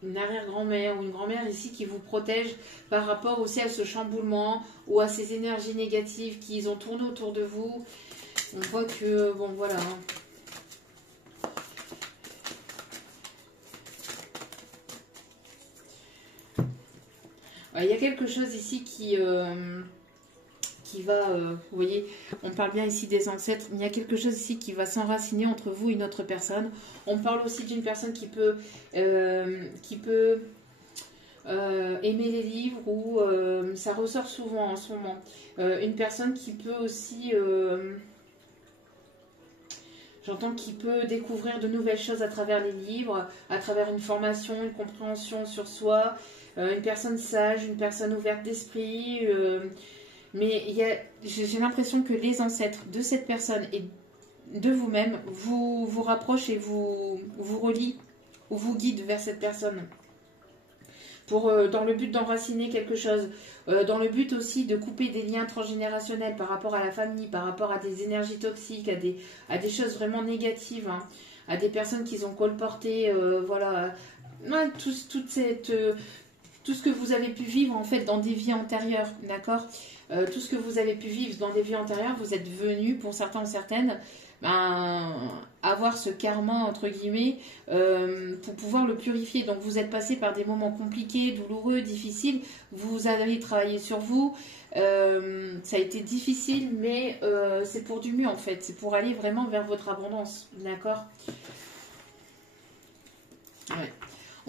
une arrière-grand-mère ou une grand-mère ici qui vous protège par rapport aussi à ce chamboulement ou à ces énergies négatives qui ont tourné autour de vous. On voit que, bon voilà. Il y a quelque chose ici qui va, vous voyez, on parle bien ici des ancêtres, mais il y a quelque chose ici qui va s'enraciner entre vous et une autre personne. On parle aussi d'une personne qui peut aimer les livres, ou ça ressort souvent en ce moment. Une personne qui peut aussi, j'entends, qui peut découvrir de nouvelles choses à travers les livres, à travers une formation, une compréhension sur soi, une personne sage, une personne ouverte d'esprit. Mais j'ai l'impression que les ancêtres de cette personne et de vous-même vous rapprochent et vous relient ou vous guident vers cette personne. Dans le but d'enraciner quelque chose, dans le but aussi de couper des liens transgénérationnels par rapport à la famille, par rapport à des énergies toxiques, à des choses vraiment négatives, hein, à des personnes qui ont colporté, voilà, tout ce que vous avez pu vivre en fait dans des vies antérieures, d'accord, tout ce que vous avez pu vivre dans des vies antérieures, vous êtes venu, pour certains ou certaines, avoir ce karma entre guillemets pour pouvoir le purifier. Donc vous êtes passé par des moments compliqués, douloureux, difficiles, vous avez travaillé sur vous, ça a été difficile, mais c'est pour du mieux en fait, c'est pour aller vraiment vers votre abondance, d'accord. Ouais.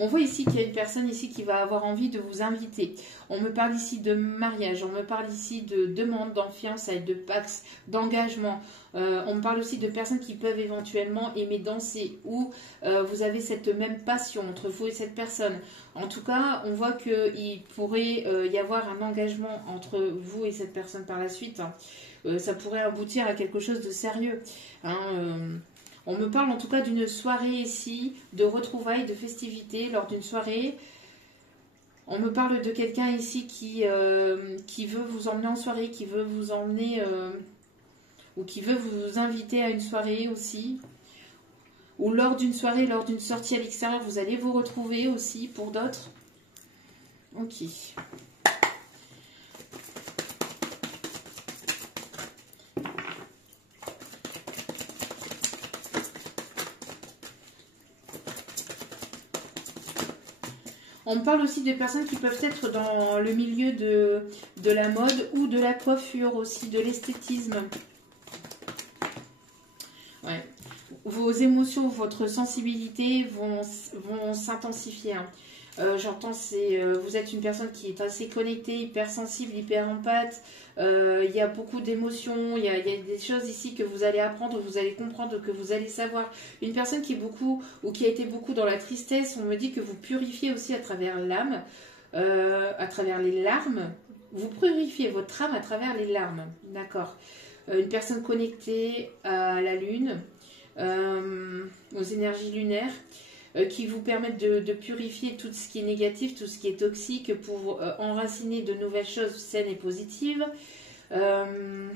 On voit ici qu'il y a une personne ici qui va avoir envie de vous inviter. On me parle ici de mariage, on me parle ici de demande, de fiançailles, de pax, d'engagement. On me parle aussi de personnes qui peuvent éventuellement aimer danser, ou vous avez cette même passion entre vous et cette personne. En tout cas, on voit qu'il pourrait y avoir un engagement entre vous et cette personne par la suite. Ça pourrait aboutir à quelque chose de sérieux. Hein, on me parle en tout cas d'une soirée ici, de retrouvailles, de festivités lors d'une soirée. On me parle de quelqu'un ici qui veut vous emmener en soirée, qui veut vous emmener ou qui veut vous inviter à une soirée aussi. Ou lors d'une soirée, lors d'une sortie à l'extérieur, vous allez vous retrouver aussi pour d'autres. Ok. On me parle aussi de personnes qui peuvent être dans le milieu de la mode ou de la coiffure aussi, de l'esthétisme. Ouais. Vos émotions, votre sensibilité vont s'intensifier. Hein. J'entends, vous êtes une personne qui est assez connectée, hypersensible, hyper empathe. Il y a beaucoup d'émotions, il y a des choses ici que vous allez apprendre, vous allez comprendre, que vous allez savoir. Une personne qui est beaucoup ou qui a été beaucoup dans la tristesse, on me dit que vous purifiez aussi à travers l'âme, à travers les larmes. Vous purifiez votre âme à travers les larmes, d'accord. Une personne connectée à la lune, aux énergies lunaires, qui vous permettent de purifier tout ce qui est négatif, tout ce qui est toxique, pour enraciner de nouvelles choses saines et positives. On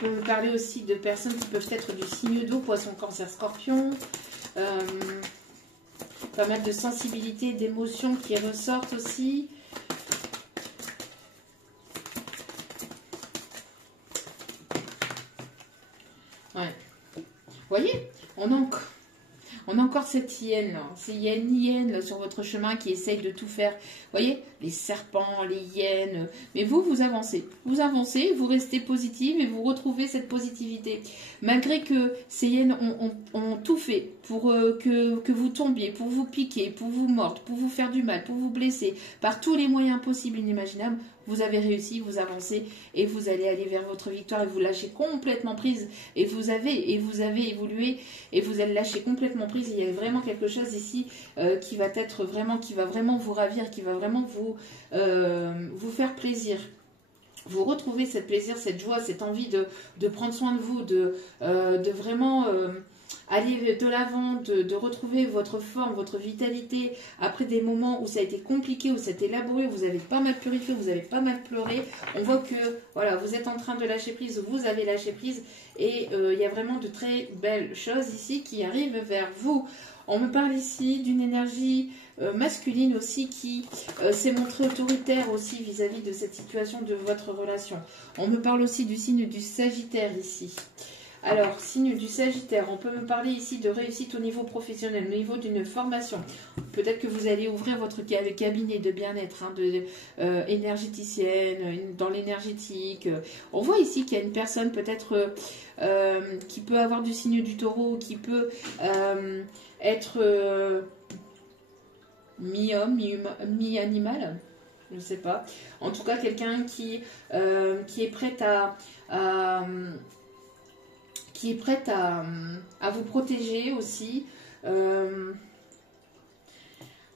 peut me parler aussi de personnes qui peuvent être du signe d'eau, poisson, cancer, scorpion. Pas mal de sensibilité, d'émotions qui ressortent aussi. Ouais. Vous voyez, on a encore cette hyène, là. C'est hyène là, sur votre chemin qui essaye de tout faire. Vous voyez, les serpents, les hyènes. Mais vous avancez. Vous avancez, vous restez positive et vous retrouvez cette positivité. Malgré que ces hyènes ont tout fait pour que vous tombiez, pour vous piquer, pour vous mordre, pour vous faire du mal, pour vous blesser, par tous les moyens possibles et inimaginables, vous avez réussi, vous avancez et vous allez aller vers votre victoire et vous lâchez complètement prise. Et vous avez évolué et vous allez lâcher complètement prise. Il y a vraiment quelque chose ici qui va vraiment vous ravir, qui va vraiment vous faire plaisir. Vous retrouvez cette plaisir, cette joie, cette envie de prendre soin de vous, de vraiment aller de l'avant, de retrouver votre forme, votre vitalité, après des moments où ça a été compliqué, où ça a été laborieux, vous avez pas mal purifié, vous avez pas mal pleuré. On voit que voilà, vous êtes en train de lâcher prise, vous avez lâché prise, et il y a vraiment de très belles choses ici qui arrivent vers vous. On me parle ici d'une énergie masculine aussi qui s'est montrée autoritaire aussi vis-à-vis de cette situation de votre relation. On me parle aussi du signe du Sagittaire ici. Alors, signe du Sagittaire, on peut me parler ici de réussite au niveau professionnel, au niveau d'une formation. Peut-être que vous allez ouvrir votre cabinet de bien-être, hein, énergéticienne, dans l'énergétique. On voit ici qu'il y a une personne peut-être qui peut avoir du signe du Taureau, qui peut être mi-homme, mi-animal. Je ne sais pas. En tout cas, quelqu'un qui est prêt à vous protéger aussi.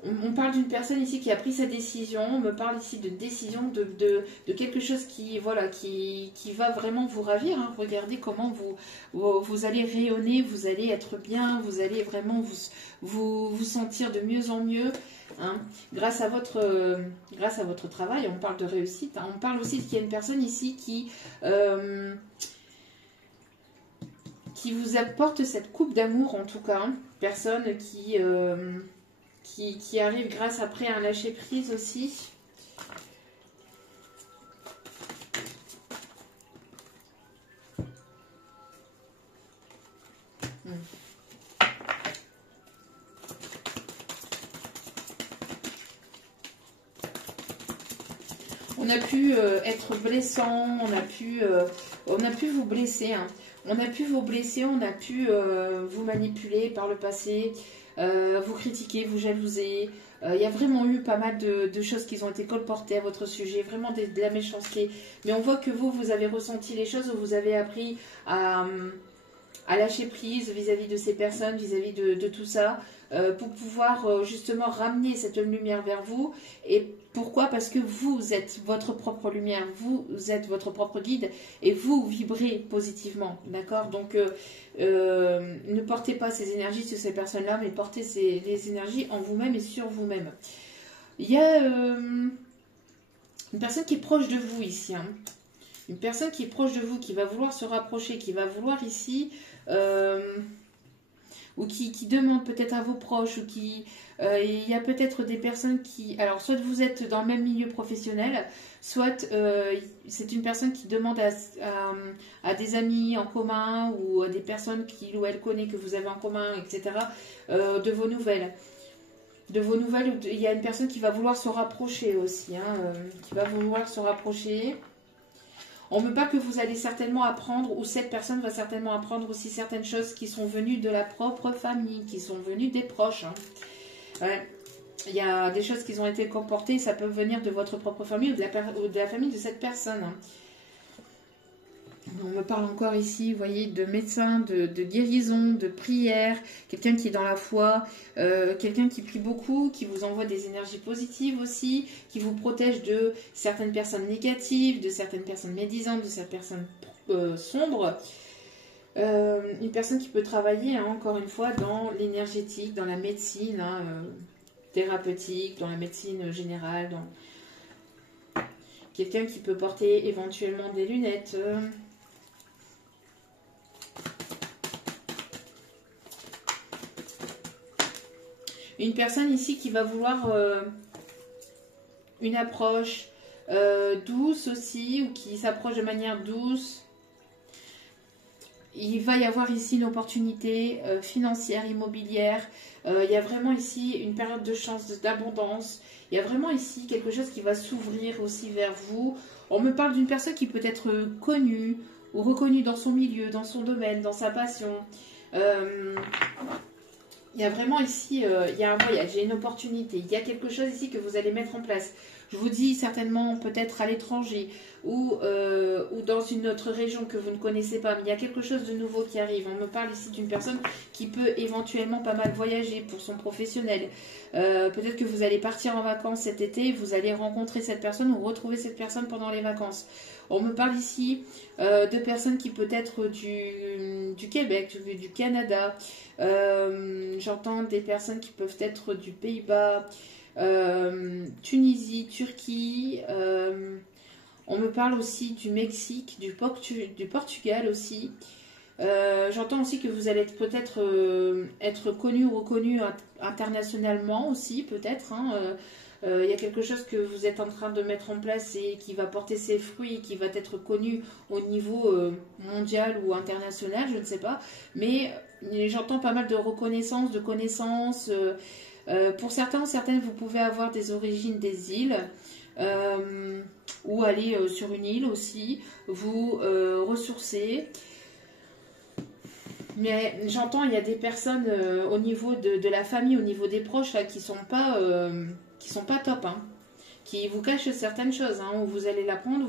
On parle d'une personne ici qui a pris sa décision. On me parle ici de décision, de quelque chose qui, voilà, qui va vraiment vous ravir. Hein. Regardez comment vous allez rayonner, vous allez être bien, vous allez vraiment vous sentir de mieux en mieux. Hein, grâce à votre travail. On parle de réussite. Hein. On parle aussi qu'il y a une personne ici qui vous apporte cette coupe d'amour, en tout cas. Hein. Personne qui arrive grâce après un lâcher prise aussi. On a pu être blessant, on a pu vous blesser. Hein. On a pu vous blesser, on a pu vous manipuler par le passé, vous critiquer, vous jalouser. Il y a vraiment eu pas mal de choses qui ont été colportées à votre sujet, vraiment de la méchanceté. Mais on voit que vous avez ressenti les choses, vous avez appris à lâcher prise vis-à-vis de ces personnes, vis-à-vis de tout ça, pour pouvoir justement ramener cette lumière vers vous. Et pourquoi? Parce que vous êtes votre propre lumière, vous êtes votre propre guide et vous vibrez positivement, d'accord? Donc ne portez pas ces énergies sur ces personnes-là, mais portez les énergies en vous-même et sur vous-même. Il y a une personne qui est proche de vous ici, hein. Une personne qui est proche de vous, qui va vouloir se rapprocher, qui va vouloir ici, ou qui demande peut-être à vos proches, ou qui... il y a peut-être des personnes qui... Alors, soit vous êtes dans le même milieu professionnel, soit c'est une personne qui demande à des amis en commun, ou à des personnes qu'il ou elle connaît, que vous avez en commun, etc., de vos nouvelles. De vos nouvelles, il y a une personne qui va vouloir se rapprocher aussi, hein, qui va vouloir se rapprocher. On ne veut pas que vous allez certainement apprendre, ou cette personne va certainement apprendre aussi certaines choses qui sont venues de la propre famille, qui sont venues des proches. Hein. Ouais. Il y a des choses qui ont été comportées, ça peut venir de votre propre famille ou de la famille de cette personne. Hein. On me parle encore ici, vous voyez, de médecins, de guérison, de prière, quelqu'un qui est dans la foi, quelqu'un qui prie beaucoup, qui vous envoie des énergies positives aussi, qui vous protège de certaines personnes négatives, de certaines personnes médisantes, de certaines personnes sombres. Une personne qui peut travailler, hein, encore une fois, dans l'énergétique, dans la médecine hein, thérapeutique, dans la médecine générale. Quelqu'un qui peut porter éventuellement des lunettes. Une personne ici qui va vouloir une approche douce aussi, ou qui s'approche de manière douce. Il va y avoir ici une opportunité financière, immobilière. Il y a vraiment ici une période de chance, d'abondance. Il y a vraiment ici quelque chose qui va s'ouvrir aussi vers vous. On me parle d'une personne qui peut être connue ou reconnue dans son milieu, dans son domaine, dans sa passion. Il y a vraiment ici, il y a un voyage, il y a une opportunité, il y a quelque chose ici que vous allez mettre en place. Je vous dis certainement peut-être à l'étranger ou dans une autre région que vous ne connaissez pas, mais il y a quelque chose de nouveau qui arrive. On me parle ici d'une personne qui peut éventuellement pas mal voyager pour son professionnel. Peut-être que vous allez partir en vacances cet été, vous allez rencontrer cette personne ou retrouver cette personne pendant les vacances. On me parle ici de personnes qui peut être du Québec, du Canada. J'entends des personnes qui peuvent être du Pays-Bas, Tunisie, Turquie. On me parle aussi du Mexique, du Portugal aussi. J'entends aussi que vous allez peut-être être connu ou reconnu internationalement aussi, peut-être. Il y a quelque chose que vous êtes en train de mettre en place et qui va porter ses fruits, qui va être connu au niveau mondial ou international, je ne sais pas. Mais j'entends pas mal de reconnaissance, de connaissances. Pour certaines, vous pouvez avoir des origines des îles. Ou aller sur une île aussi, vous ressourcer. Mais j'entends, il y a des personnes au niveau de la famille, au niveau des proches, là, qui sont pas top, hein, qui vous cachent certaines choses, hein, où vous allez l'apprendre,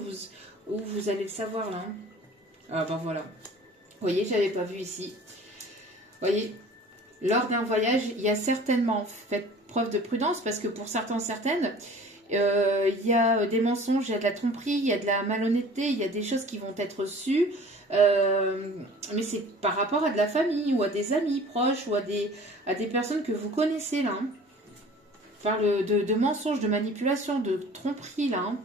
où vous allez le savoir, là. Hein. Ah ben voilà. Vous voyez, j'avais pas vu ici. Vous voyez, lors d'un voyage, il y a certainement fait preuve de prudence, parce que pour certaines, il y a des mensonges, il y a de la tromperie, il y a de la malhonnêteté, il y a des choses qui vont être sues. Mais c'est par rapport à de la famille ou à des amis proches ou à des personnes que vous connaissez là. Hein. On parle de mensonges, de manipulation, de tromperie là. Hein.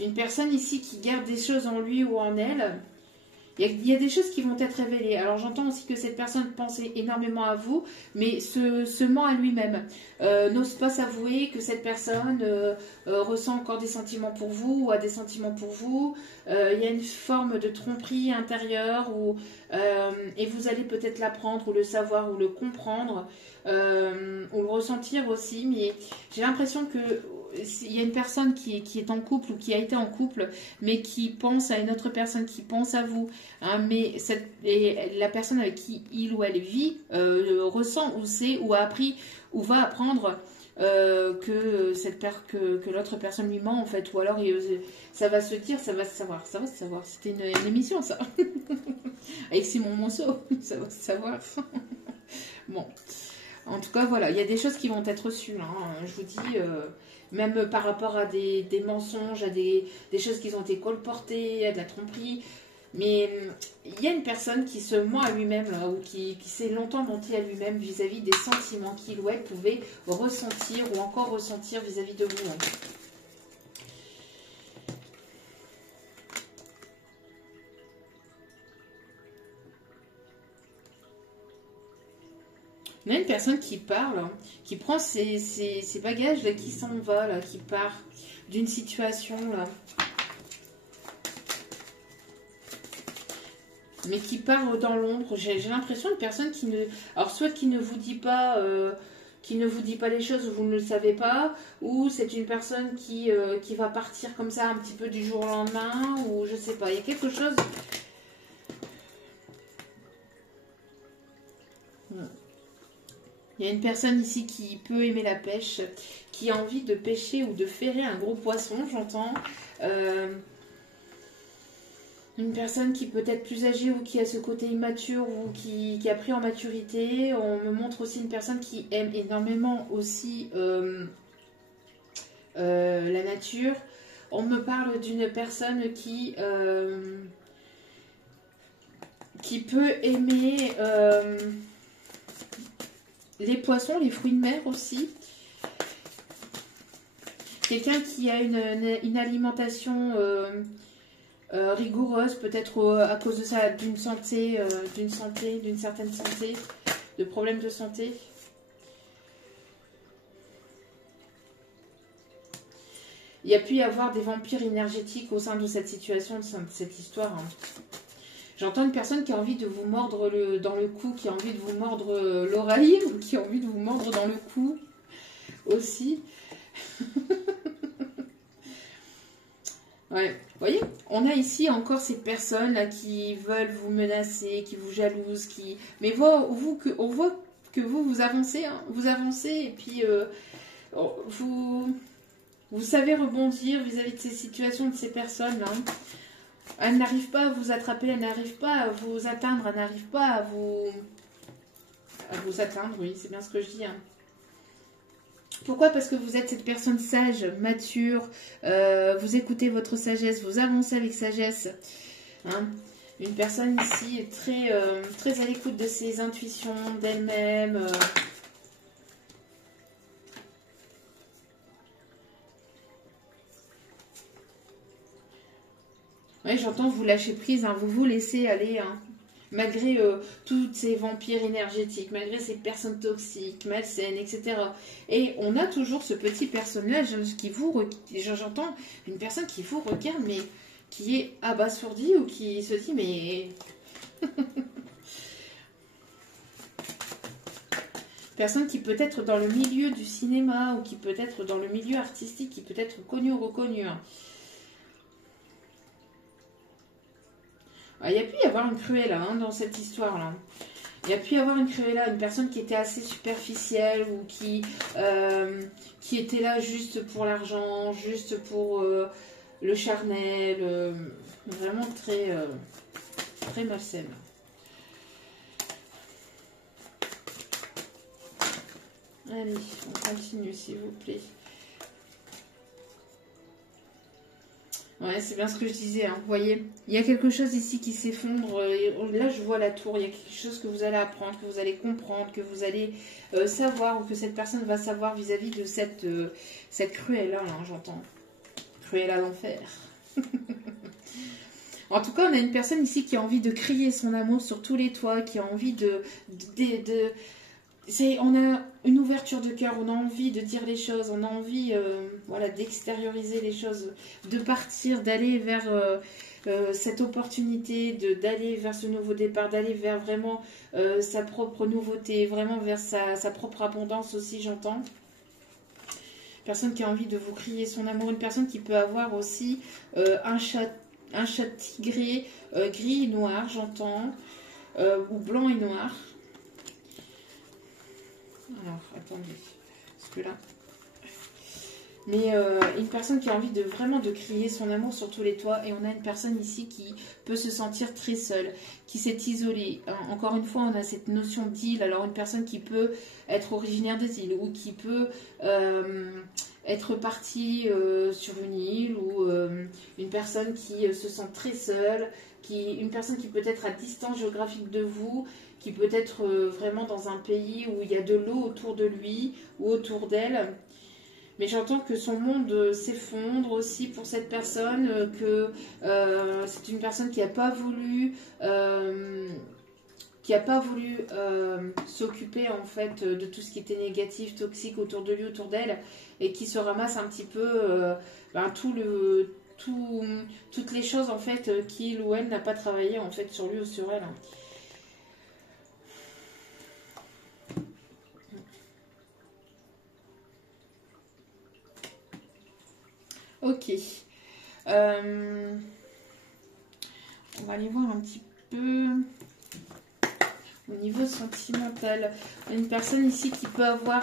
Une personne ici qui garde des choses en lui ou en elle. Il y a des choses qui vont être révélées. Alors j'entends aussi que cette personne pense énormément à vous, mais se ment à lui-même. N'ose pas s'avouer que cette personne ressent encore des sentiments pour vous ou a des sentiments pour vous. Il y a une forme de tromperie intérieure et vous allez peut-être l'apprendre ou le savoir ou le comprendre ou le ressentir aussi. Mais j'ai l'impression que il y a une personne qui est en couple ou qui a été en couple, mais qui pense à une autre personne, qui pense à vous. Hein, mais la personne avec qui il ou elle vit ressent ou sait ou a appris ou va apprendre que l'autre personne lui ment en fait. Ou alors ça va se dire, ça va se savoir. Ça va se savoir. C'était une émission ça. Avec Simon Monceau. Ça va se savoir. Bon. En tout cas, voilà, il y a des choses qui vont être reçues. Hein. Je vous dis, même par rapport à des mensonges, à des choses qui ont été colportées, à de la tromperie. Mais il y a une personne qui se ment à lui-même, ou qui s'est longtemps menti à lui-même vis-à-vis des sentiments qu'il ou elle pouvait ressentir ou encore ressentir vis-à-vis de vous. Hein. On a une personne qui parle, hein, qui prend ses bagages, là, qui s'en va, là, qui part d'une situation, là. Mais qui part dans l'ombre. J'ai l'impression d'une personne qui ne... Alors, soit qui ne vous dit pas... les choses où vous ne le savez pas, ou c'est une personne qui va partir comme ça un petit peu du jour au lendemain, ou je sais pas, il y a quelque chose... Il y a une personne ici qui peut aimer la pêche, qui a envie de pêcher ou de ferrer un gros poisson, j'entends. Une personne qui peut être plus âgée ou qui a ce côté immature ou qui a pris en maturité. On me montre aussi une personne qui aime énormément aussi la nature. On me parle d'une personne qui peut aimer... les poissons, les fruits de mer aussi. Quelqu'un qui a une alimentation rigoureuse, peut-être à cause de ça, d'une certaine santé, de problèmes de santé. Il y a pu y avoir des vampires énergétiques au sein de cette situation, de cette histoire. Hein. J'entends une personne qui a envie de vous mordre dans le cou, qui a envie de vous mordre l'oreille, ou qui a envie de vous mordre dans le cou aussi. Ouais, vous voyez, on a ici encore ces personnes là qui veulent vous menacer, qui vous jalousent, mais on voit que vous avancez, hein, vous avancez et puis vous, vous savez rebondir vis-à-vis de ces situations, de ces personnes là. Elles n'arrivent pas à vous attraper, elles n'arrivent pas à vous atteindre, elles n'arrivent pas à vous atteindre, oui, c'est bien ce que je dis, hein. Pourquoi? Parce que vous êtes cette personne sage, mature, vous écoutez votre sagesse, vous avancez avec sagesse. Hein. Une personne ici est très à l'écoute de ses intuitions, d'elle-même. Oui, j'entends vous lâcher prise, hein, vous vous laissez aller, hein. Malgré toutes ces vampires énergétiques, malgré ces personnes toxiques, malsaines, etc. Et on a toujours ce petit personnage qui j'entends une personne qui vous regarde, mais qui est abasourdie ou qui se dit, mais... Personne qui peut être dans le milieu du cinéma ou qui peut être dans le milieu artistique, qui peut être connu ou reconnu. Hein. Il y a pu y avoir une Cruella hein, dans cette histoire-là. Il y a pu y avoir une Cruella, une personne qui était assez superficielle ou qui était là juste pour l'argent, juste pour le charnel, vraiment très malsaine. Allez, on continue s'il vous plaît. Ouais, c'est bien ce que je disais, hein. Vous voyez, il y a quelque chose ici qui s'effondre. Là, je vois la tour. Il y a quelque chose que vous allez apprendre, que vous allez comprendre, que vous allez savoir, ou que cette personne va savoir vis-à-vis de cette Cruella, là, j'entends. Cruella l'enfer. En tout cas, on a une personne ici qui a envie de crier son amour sur tous les toits, qui a envie on a une ouverture de cœur, on a envie de dire les choses, on a envie voilà, d'extérioriser les choses, de partir, d'aller vers cette opportunité, d'aller vers ce nouveau départ, d'aller vers vraiment sa propre nouveauté, vraiment vers sa propre abondance aussi, j'entends. Personne qui a envie de vous crier son amour, une personne qui peut avoir aussi un chat tigré, gris et noir, j'entends, ou blanc et noir. Alors, attendez, parce que là... Mais une personne qui a envie de vraiment de crier son amour sur tous les toits. Et on a une personne ici qui peut se sentir très seule, qui s'est isolée. Encore une fois, on a cette notion d'île. Alors une personne qui peut être originaire des îles ou qui peut être partie sur une île ou une personne qui se sent très seule, une personne qui peut être à distance géographique de vous, qui peut être vraiment dans un pays où il y a de l'eau autour de lui ou autour d'elle. Mais j'entends que son monde s'effondre aussi pour cette personne, que c'est une personne qui n'a pas voulu, s'occuper en fait de tout ce qui était négatif, toxique autour de lui, autour d'elle, et qui se ramasse un petit peu toutes les choses en fait qu'il ou elle n'a pas travaillé en fait sur lui ou sur elle. Ok. On va aller voir un petit peu au niveau sentimental. Une personne ici qui peut avoir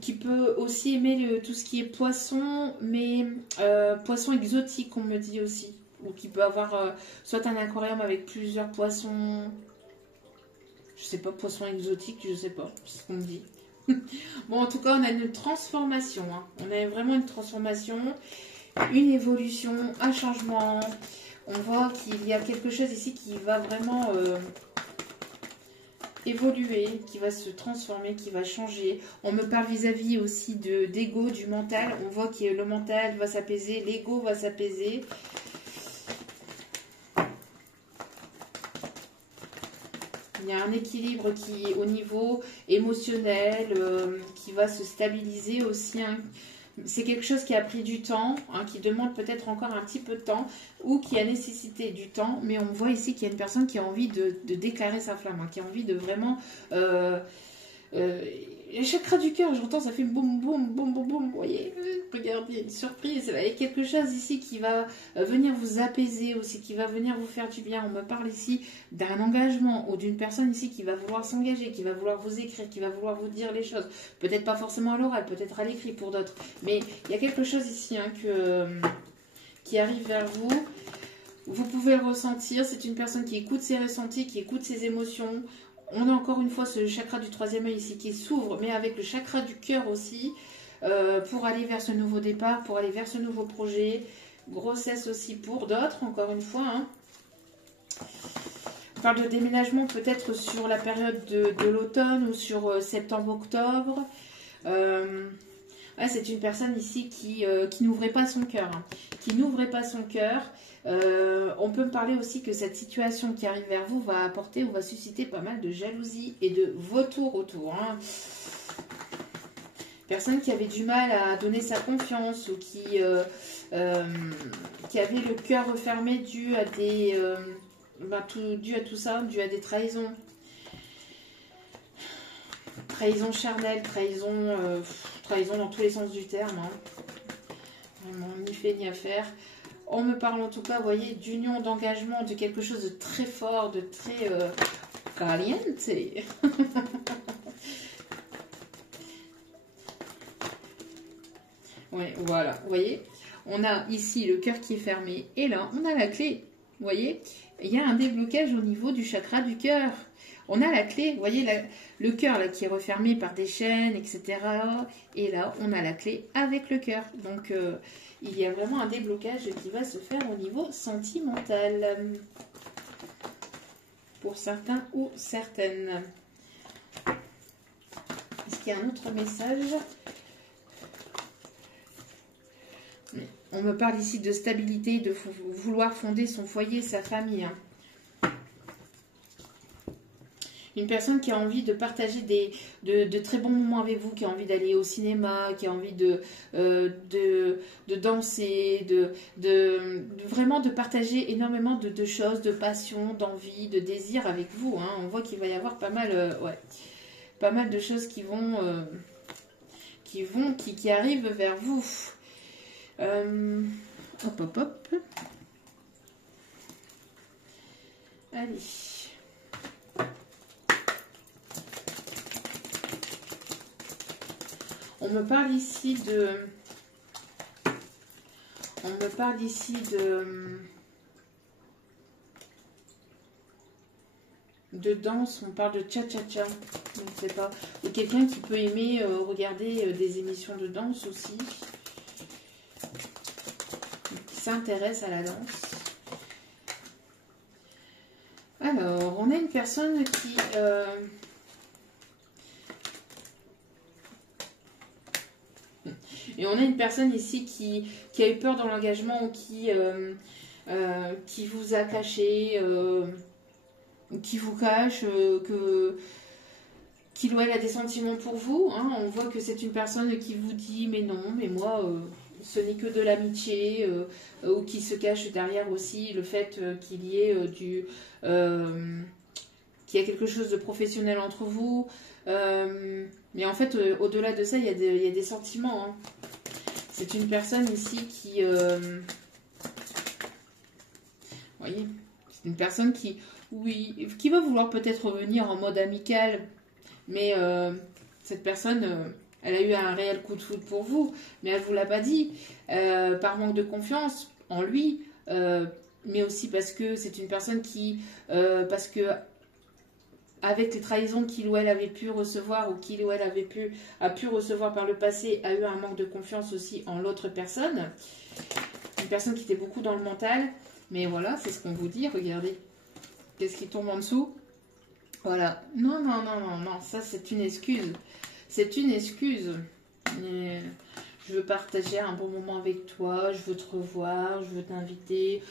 qui peut aussi aimer tout ce qui est poisson, mais poisson exotique, on me dit aussi. Ou qui peut avoir soit un aquarium avec plusieurs poissons. Je sais pas, poisson exotique, je sais pas, c'est ce qu'on me dit. Bon, en tout cas, on a une transformation. Hein. On a vraiment une transformation, une évolution, un changement. On voit qu'il y a quelque chose ici qui va vraiment évoluer, qui va se transformer, qui va changer. On me parle vis-à-vis aussi d'ego, du mental. On voit que le mental va s'apaiser, l'ego va s'apaiser. Il y a un équilibre qui, au niveau émotionnel, qui va se stabiliser aussi. Hein. C'est quelque chose qui a pris du temps, hein, qui demande peut-être encore un petit peu de temps, ou qui a nécessité du temps. Mais on voit ici qu'il y a une personne qui a envie de déclarer sa flamme, hein, qui a envie de vraiment... les chakras du cœur, j'entends, ça fait boum, boum, boum, boum, boum. Vous voyez, regardez, une surprise. Il y a quelque chose ici qui va venir vous apaiser aussi, qui va venir vous faire du bien. On me parle ici d'un engagement ou d'une personne ici qui va vouloir s'engager, qui va vouloir vous écrire, qui va vouloir vous dire les choses. Peut-être pas forcément à l'oral, peut-être à l'écrit pour d'autres. Mais il y a quelque chose ici hein, qui arrive vers vous. Vous pouvez le ressentir. C'est une personne qui écoute ses ressentis, qui écoute ses émotions. On a encore une fois ce chakra du troisième œil ici qui s'ouvre, mais avec le chakra du cœur aussi, pour aller vers ce nouveau départ, pour aller vers ce nouveau projet. Grossesse aussi pour d'autres, encore une fois. Hein. On parle de déménagement peut-être sur la période de l'automne ou sur septembre-octobre. Ouais, c'est une personne ici qui n'ouvrait pas son cœur. Hein. Qui n'ouvrait pas son cœur. On peut me parler aussi que cette situation qui arrive vers vous va apporter ou va susciter pas mal de jalousie et de vautour autour. Hein. Personne qui avait du mal à donner sa confiance ou qui avait le cœur refermé dû à des dû à tout ça, dû à des trahisons. Trahison charnelle, trahison dans tous les sens du terme. Hein. Vraiment, ni fait ni à faire. On me parle en tout cas, vous voyez, d'union, d'engagement, de quelque chose de très fort, de très caliente. Oui, voilà, vous voyez, on a ici le cœur qui est fermé et là, on a la clé. Vous voyez, il y a un déblocage au niveau du chakra du cœur. On a la clé, vous voyez, le cœur là qui est refermé par des chaînes, etc. Et là, on a la clé avec le cœur. Donc, il y a vraiment un déblocage qui va se faire au niveau sentimental. Pour certains ou certaines. Est-ce qu'il y a un autre message ? On me parle ici de stabilité, de vouloir fonder son foyer, sa famille. Hein. Une personne qui a envie de partager de très bons moments avec vous, qui a envie d'aller au cinéma, qui a envie de danser, vraiment de partager énormément de choses, de passion, d'envie, de désir avec vous. Hein. On voit qu'il va y avoir pas mal de choses qui arrivent vers vous. Hop. Allez. On me parle ici de danse, on parle de cha-cha-cha, je ne sais pas. Ou quelqu'un qui peut aimer regarder des émissions de danse aussi. Qui s'intéresse à la danse. Alors, on a une personne qui... Et on a une personne ici qui a eu peur dans l'engagement ou qui vous a caché, qui vous cache, qu'il ou elle a des sentiments pour vous. Hein. On voit que c'est une personne qui vous dit mais non, mais moi ce n'est que de l'amitié, ou qui se cache derrière aussi le fait qu'il y ait qu'il y a quelque chose de professionnel entre vous. Mais en fait, au-delà de ça, il y a des sentiments. Hein. C'est une personne ici qui... voyez, c'est une personne qui va vouloir peut-être revenir en mode amical. Mais cette personne, elle a eu un réel coup de foudre pour vous. Mais elle ne vous l'a pas dit. Par manque de confiance en lui. Mais aussi parce que c'est une personne qui... parce que... avec les trahisons qu'il ou elle avait pu recevoir ou qu'il ou elle a pu recevoir par le passé, a eu un manque de confiance aussi en l'autre personne. Une personne qui était beaucoup dans le mental. Mais voilà, c'est ce qu'on vous dit, regardez. Qu'est-ce qui tombe en dessous? Voilà. Non, ça c'est une excuse. C'est une excuse. Mais je veux partager un bon moment avec toi, je veux te revoir, je veux t'inviter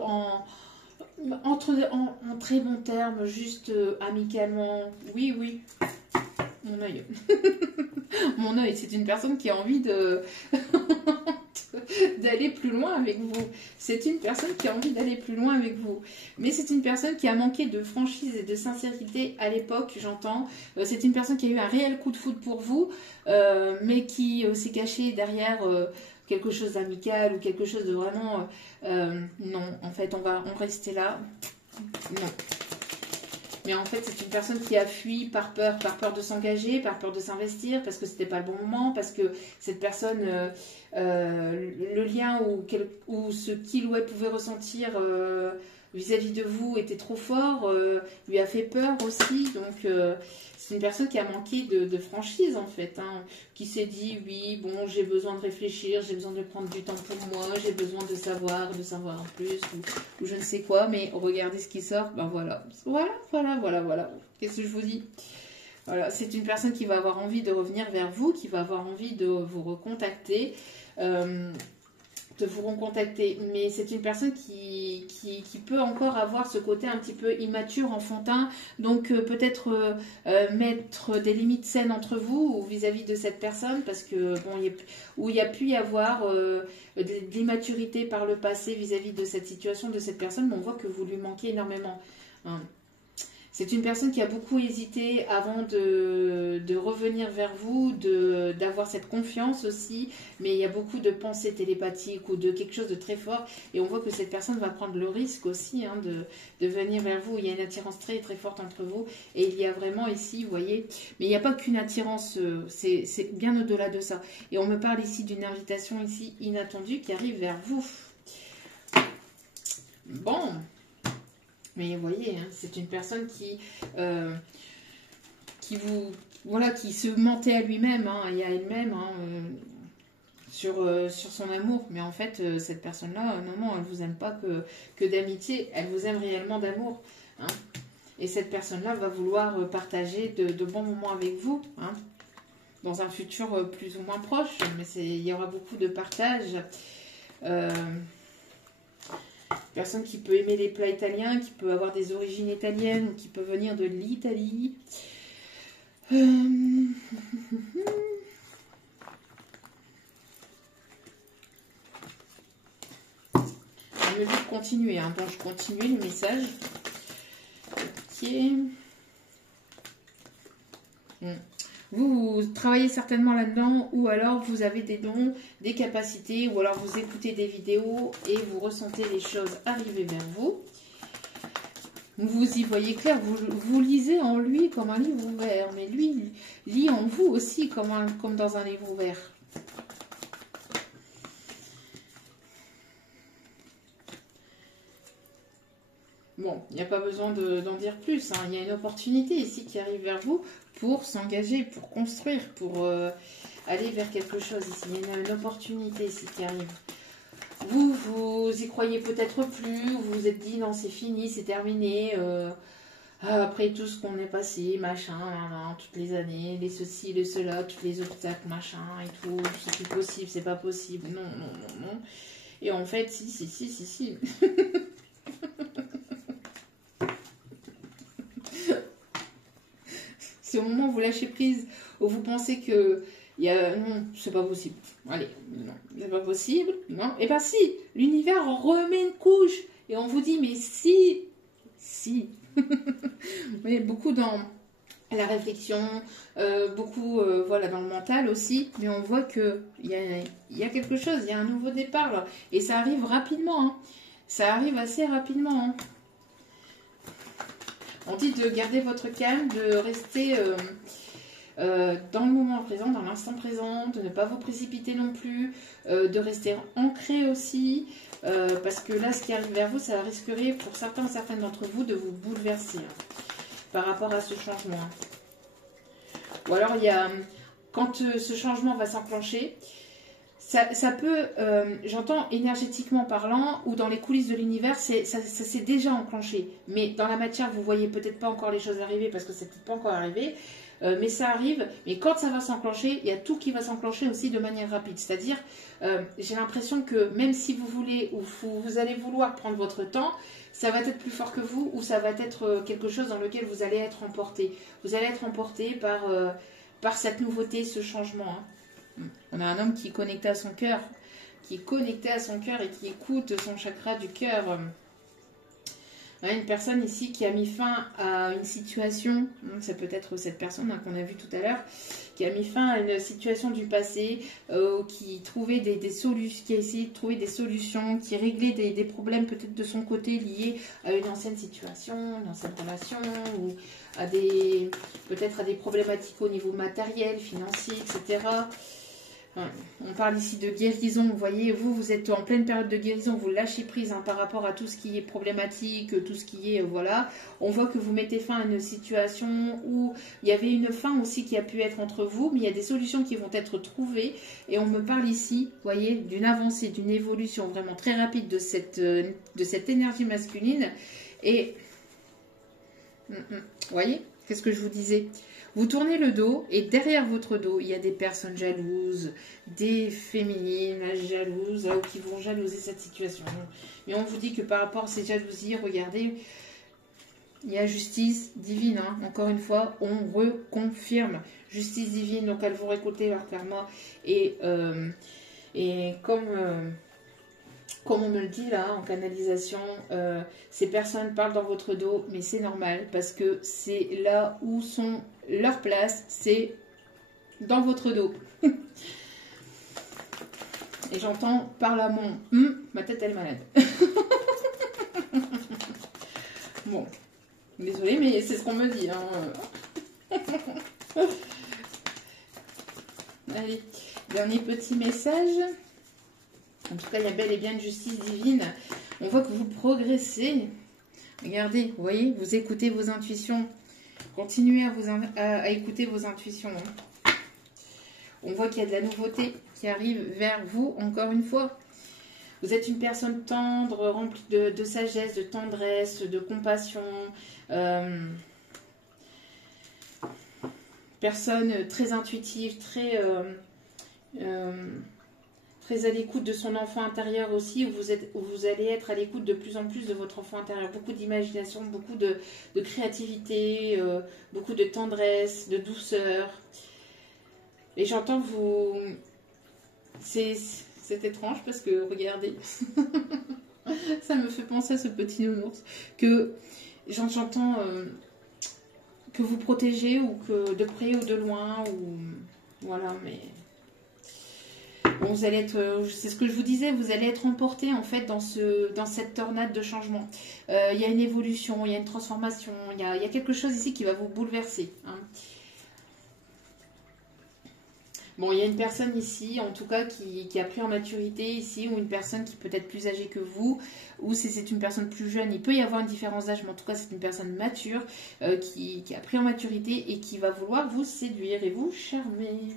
en très bons termes, juste amicalement. Oui. Mon œil. Mon œil, c'est une personne qui a envie d'aller plus loin avec vous. C'est une personne qui a envie d'aller plus loin avec vous. Mais c'est une personne qui a manqué de franchise et de sincérité à l'époque, j'entends. C'est une personne qui a eu un réel coup de foudre pour vous, mais qui s'est cachée derrière quelque chose d'amical ou quelque chose de vraiment... non, en fait, on va en rester là. Non. Mais en fait, c'est une personne qui a fui par peur de s'engager, par peur de s'investir, parce que c'était pas le bon moment, parce que cette personne, le lien ou ce qu'il ou elle pouvait ressentir vis-à-vis de vous était trop fort, lui a fait peur aussi. Donc, c'est une personne qui a manqué de franchise, en fait, hein, qui s'est dit, oui, bon, j'ai besoin de réfléchir, j'ai besoin de prendre du temps pour moi, j'ai besoin de savoir en plus, ou je ne sais quoi, mais regardez ce qui sort, ben voilà. Voilà. Qu'est-ce que je vous dis? Voilà, c'est une personne qui va avoir envie de revenir vers vous, qui va avoir envie de vous recontacter, mais c'est une personne qui peut encore avoir ce côté un petit peu immature, enfantin, donc peut-être mettre des limites saines entre vous ou vis-à-vis de cette personne, parce que bon, il y a pu y avoir de l'immaturité par le passé vis-à-vis de cette situation, de cette personne, mais on voit que vous lui manquez énormément. Hein. C'est une personne qui a beaucoup hésité avant de revenir vers vous, d'avoir cette confiance aussi, mais il y a beaucoup de pensées télépathiques ou de quelque chose de très fort, et on voit que cette personne va prendre le risque aussi hein, de venir vers vous. Il y a une attirance très très forte entre vous, et il y a vraiment ici, vous voyez, mais il n'y a pas qu'une attirance, c'est bien au-delà de ça. Et on me parle ici d'une invitation ici inattendue qui arrive vers vous. Bon. Mais vous voyez, hein, c'est une personne qui se mentait à lui-même hein, et à elle-même hein, sur son amour. Mais en fait, cette personne-là, non, elle ne vous aime pas que d'amitié, elle vous aime réellement d'amour. Hein. Et cette personne-là va vouloir partager de bons moments avec vous, hein, dans un futur plus ou moins proche. Mais il y aura beaucoup de partage. Personne qui peut aimer les plats italiens, qui peut avoir des origines italiennes ou qui peut venir de l'Italie. Je vais vite continuer. Hein. Donc, je continue le message. Ok. Vous travaillez certainement là-dedans, ou alors vous avez des dons, des capacités, ou alors vous écoutez des vidéos et vous ressentez les choses arriver vers vous. Vous y voyez clair, vous lisez en lui comme un livre ouvert, mais lui lit en vous aussi comme dans un livre ouvert. Bon, il n'y a pas besoin d'en dire plus. Hein. Il y a une opportunité ici qui arrive vers vous pour s'engager, pour construire, pour aller vers quelque chose ici. Il y a une opportunité ici qui arrive. Vous y croyez peut-être plus, vous vous êtes dit non, c'est fini, c'est terminé. Après tout ce qu'on est passé, machin, toutes les années, les ceci, les cela, tous les obstacles, machin et tout, c'est plus possible, c'est pas possible. Non. Et en fait, si. C'est au moment où vous lâchez prise, où vous pensez que non, c'est pas possible. Allez, non, c'est pas possible. Non, et ben si, l'univers en remet une couche. Et on vous dit, mais si. Vous voyez, beaucoup dans la réflexion, beaucoup voilà, dans le mental aussi. Mais on voit qu'il y a quelque chose, il y a un nouveau départ là. Et ça arrive rapidement. Hein. Ça arrive assez rapidement. Hein. On dit de garder votre calme, de rester dans le moment présent, dans l'instant présent, de ne pas vous précipiter non plus, de rester ancré aussi, parce que là, ce qui arrive vers vous, ça risquerait pour certaines d'entre vous de vous bouleverser par rapport à ce changement. Ou alors, il y a, quand ce changement va s'enclencher, ça peut, j'entends énergétiquement parlant, ou dans les coulisses de l'univers, ça s'est déjà enclenché. Mais dans la matière, vous voyez peut-être pas encore les choses arriver, parce que c'est peut-être pas encore arrivé, mais ça arrive. Mais quand ça va s'enclencher, il y a tout qui va s'enclencher aussi de manière rapide. C'est-à-dire, j'ai l'impression que même si vous voulez, ou vous allez vouloir prendre votre temps, ça va être plus fort que vous, ou ça va être quelque chose dans lequel vous allez être emporté. Vous allez être emporté par cette nouveauté, ce changement, hein. On a un homme qui est connecté à son cœur, qui est connecté à son cœur et qui écoute son chakra du cœur. Une personne ici qui a mis fin à une situation, donc ça peut être cette personne qu'on a vue tout à l'heure, qui a mis fin à une situation du passé, qui trouvait des solutions, qui a essayé de trouver des solutions, qui réglait des problèmes peut-être de son côté liés à une ancienne situation, une ancienne relation, ou à peut-être à des problématiques au niveau matériel, financier, etc. On parle ici de guérison, vous voyez, vous êtes en pleine période de guérison, vous lâchez prise par rapport à tout ce qui est problématique, tout ce qui est, voilà. On voit que vous mettez fin à une situation où il y avait une fin aussi qui a pu être entre vous, mais il y a des solutions qui vont être trouvées, et on me parle ici, vous voyez, d'une avancée, d'une évolution vraiment très rapide de cette énergie masculine, et, vous voyez, qu'est-ce que je vous disais ? Vous tournez le dos et derrière votre dos, il y a des personnes jalouses, des féminines jalouses, là, qui vont jalouser cette situation. Mais on vous dit que par rapport à ces jalousies, regardez, il y a justice divine. Encore une fois, on reconfirme justice divine. Donc elles vont récolter leur karma. Et comme on me le dit là en canalisation, ces personnes parlent dans votre dos, mais c'est normal parce que c'est là où sont leur place, c'est dans votre dos. Et j'entends par là ma tête elle est malade. Bon, désolée, mais c'est ce qu'on me dit. Allez, dernier petit message. En tout cas, il y a bel et bien une justice divine. On voit que vous progressez. Regardez, vous voyez, vous écoutez vos intuitions. Continuez à écouter vos intuitions. On voit qu'il y a de la nouveauté qui arrive vers vous, encore une fois. Vous êtes une personne tendre, remplie de sagesse, de tendresse, de compassion. Personne très intuitive, très à l'écoute de son enfant intérieur aussi, où vous allez être à l'écoute de plus en plus de votre enfant intérieur. Beaucoup d'imagination, beaucoup de créativité, beaucoup de tendresse, de douceur. Et j'entends vous... C'est étrange parce que, regardez, ça me fait penser à ce petit nounours, que j'entends que vous protégez, ou que de près ou de loin, ou... Voilà, mais... Bon, vous allez être, c'est ce que je vous disais, vous allez être emporté en fait dans cette tornade de changement. Il y a une évolution, il y a une transformation, il y a quelque chose ici qui va vous bouleverser. Bon, il y a une personne ici, en tout cas, qui a pris en maturité ici, ou une personne qui peut être plus âgée que vous, ou si c'est une personne plus jeune, il peut y avoir une différence d'âge, mais en tout cas, c'est une personne mature qui a pris en maturité et qui va vouloir vous séduire et vous charmer.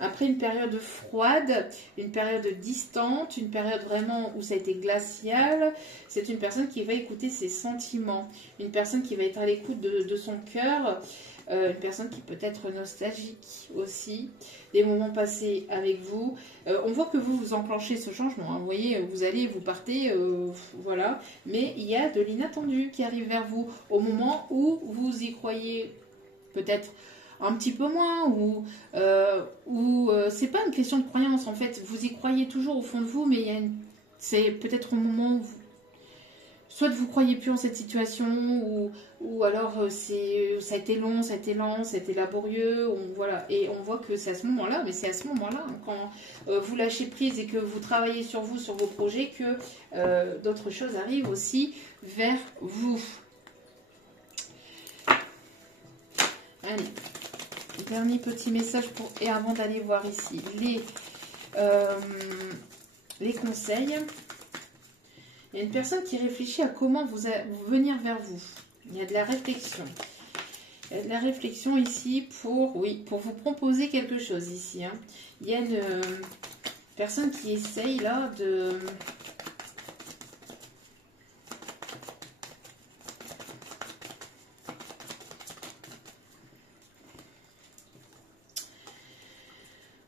Après une période froide, une période distante, une période vraiment où ça a été glacial, c'est une personne qui va écouter ses sentiments, une personne qui va être à l'écoute de son cœur, une personne qui peut être nostalgique aussi, des moments passés avec vous. On voit que vous enclenchez ce changement, vous voyez, vous partez, voilà, mais il y a de l'inattendu qui arrive vers vous au moment où vous y croyez peut-être un petit peu moins, ou c'est pas une question de croyance en fait, vous y croyez toujours au fond de vous, mais c'est peut-être au moment où soit vous croyez plus en cette situation, ou alors ça a été long, ça a été lent, ça a été laborieux, voilà, et on voit que c'est à ce moment-là, mais c'est à ce moment-là, quand vous lâchez prise et que vous travaillez sur vous, sur vos projets, que d'autres choses arrivent aussi vers vous. Allez. Dernier petit message et avant d'aller voir ici les conseils. Il y a une personne qui réfléchit à comment venir vers vous. Il y a de la réflexion. Il y a de la réflexion ici pour vous proposer quelque chose ici. Il y a une personne qui essaye là de...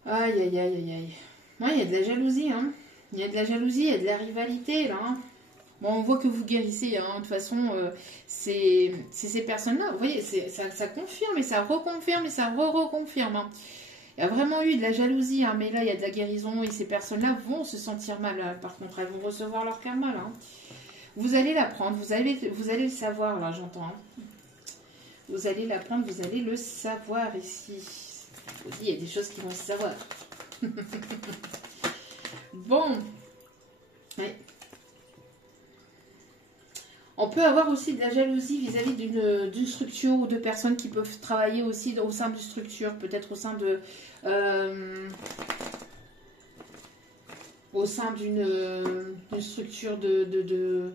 Aïe, aïe, aïe, aïe, aïe. Ouais, il y a de la jalousie, Il y a de la jalousie, il y a de la rivalité, là, Bon, on voit que vous guérissez, De toute façon, c'est ces personnes-là. Vous voyez, ça confirme et ça reconfirme et ça reconfirme, Il y a vraiment eu de la jalousie, hein, mais là, il y a de la guérison et ces personnes-là vont se sentir mal. Par contre, elles vont recevoir leur karma, là. Vous allez l'apprendre, vous allez le savoir, là, j'entends. Hein. Vous allez l'apprendre, vous allez le savoir ici. Je vous dis, il y a des choses qui vont se savoir. Bon. Ouais. On peut avoir aussi de la jalousie vis-à-vis d'une structure ou de personnes qui peuvent travailler aussi au sein d'une structure, peut-être au sein de... au sein d'une structure de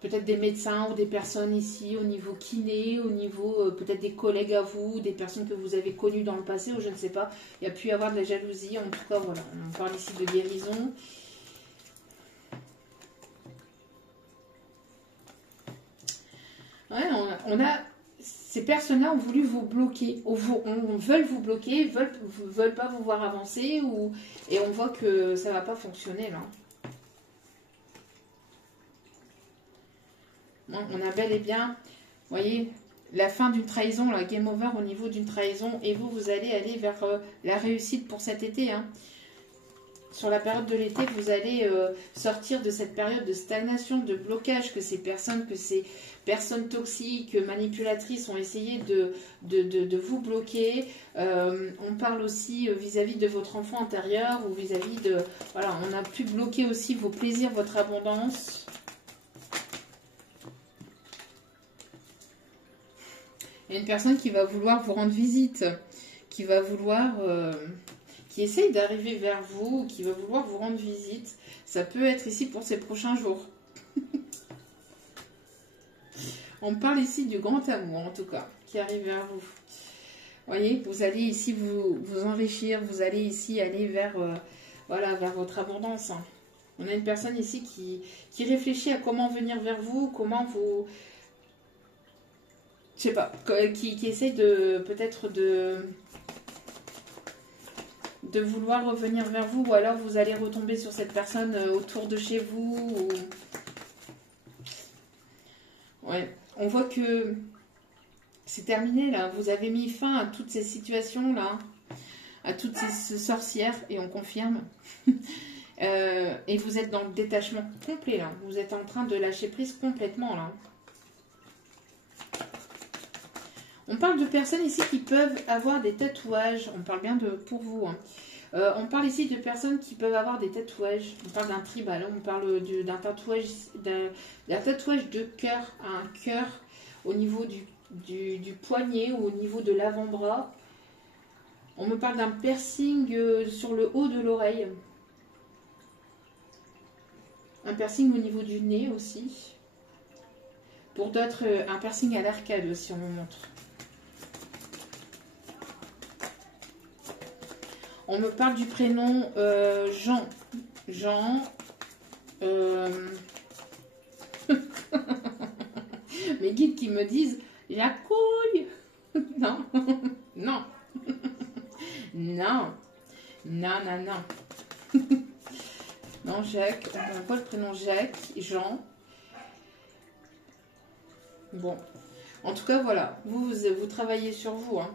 peut-être des médecins ou des personnes ici au niveau kiné, au niveau peut-être des collègues à vous, des personnes que vous avez connues dans le passé ou je ne sais pas. Il y a pu y avoir de la jalousie, en tout cas voilà, on parle ici de guérison. Ouais, on a ces personnes-là ont voulu vous bloquer, veulent vous bloquer, veulent pas vous voir avancer et on voit que ça va pas fonctionner là. On a bel et bien, vous voyez, la fin d'une trahison, la game over au niveau d'une trahison, et vous allez aller vers la réussite pour cet été. Hein. Sur la période de l'été, vous allez sortir de cette période de stagnation, de blocage que ces personnes toxiques, manipulatrices ont essayé de vous bloquer. On parle aussi vis-à-vis de votre enfant intérieur ou vis-à-vis de... Voilà, on a pu bloquer aussi vos plaisirs, votre abondance. Il y a une personne qui va vouloir vous rendre visite, qui va vouloir, qui essaye d'arriver vers vous, qui va vouloir vous rendre visite. Ça peut être ici pour ces prochains jours. On parle ici du grand amour, en tout cas, qui arrive vers vous. Vous voyez, vous allez ici vous enrichir, vous allez ici aller vers, voilà, vers votre abondance. Hein. On a une personne ici qui réfléchit à comment venir vers vous, comment vous... Je sais pas, qui essaye de peut-être de vouloir revenir vers vous, ou alors vous allez retomber sur cette personne autour de chez vous. Ou... Ouais, on voit que c'est terminé là, vous avez mis fin à toutes ces situations là, à toutes ces sorcières, et on confirme. Et vous êtes dans le détachement complet là, vous êtes en train de lâcher prise complètement là. On parle de personnes ici qui peuvent avoir des tatouages. On parle bien de pour vous. Hein. On parle ici de personnes qui peuvent avoir des tatouages. On parle d'un tribal. On parle d'un tatouage de cœur. Un cœur au niveau du poignet ou au niveau de l'avant-bras. On me parle d'un piercing sur le haut de l'oreille. Un piercing au niveau du nez aussi. Pour d'autres, un piercing à l'arcade aussi, on me montre. On me parle du prénom Jean. Jean. Mes guides qui me disent la couille. Non. Non. Non. Non, non, non. Non, Jacques. On voit le prénom Jacques. Jean. Bon. En tout cas, voilà. Vous travaillez sur vous, hein.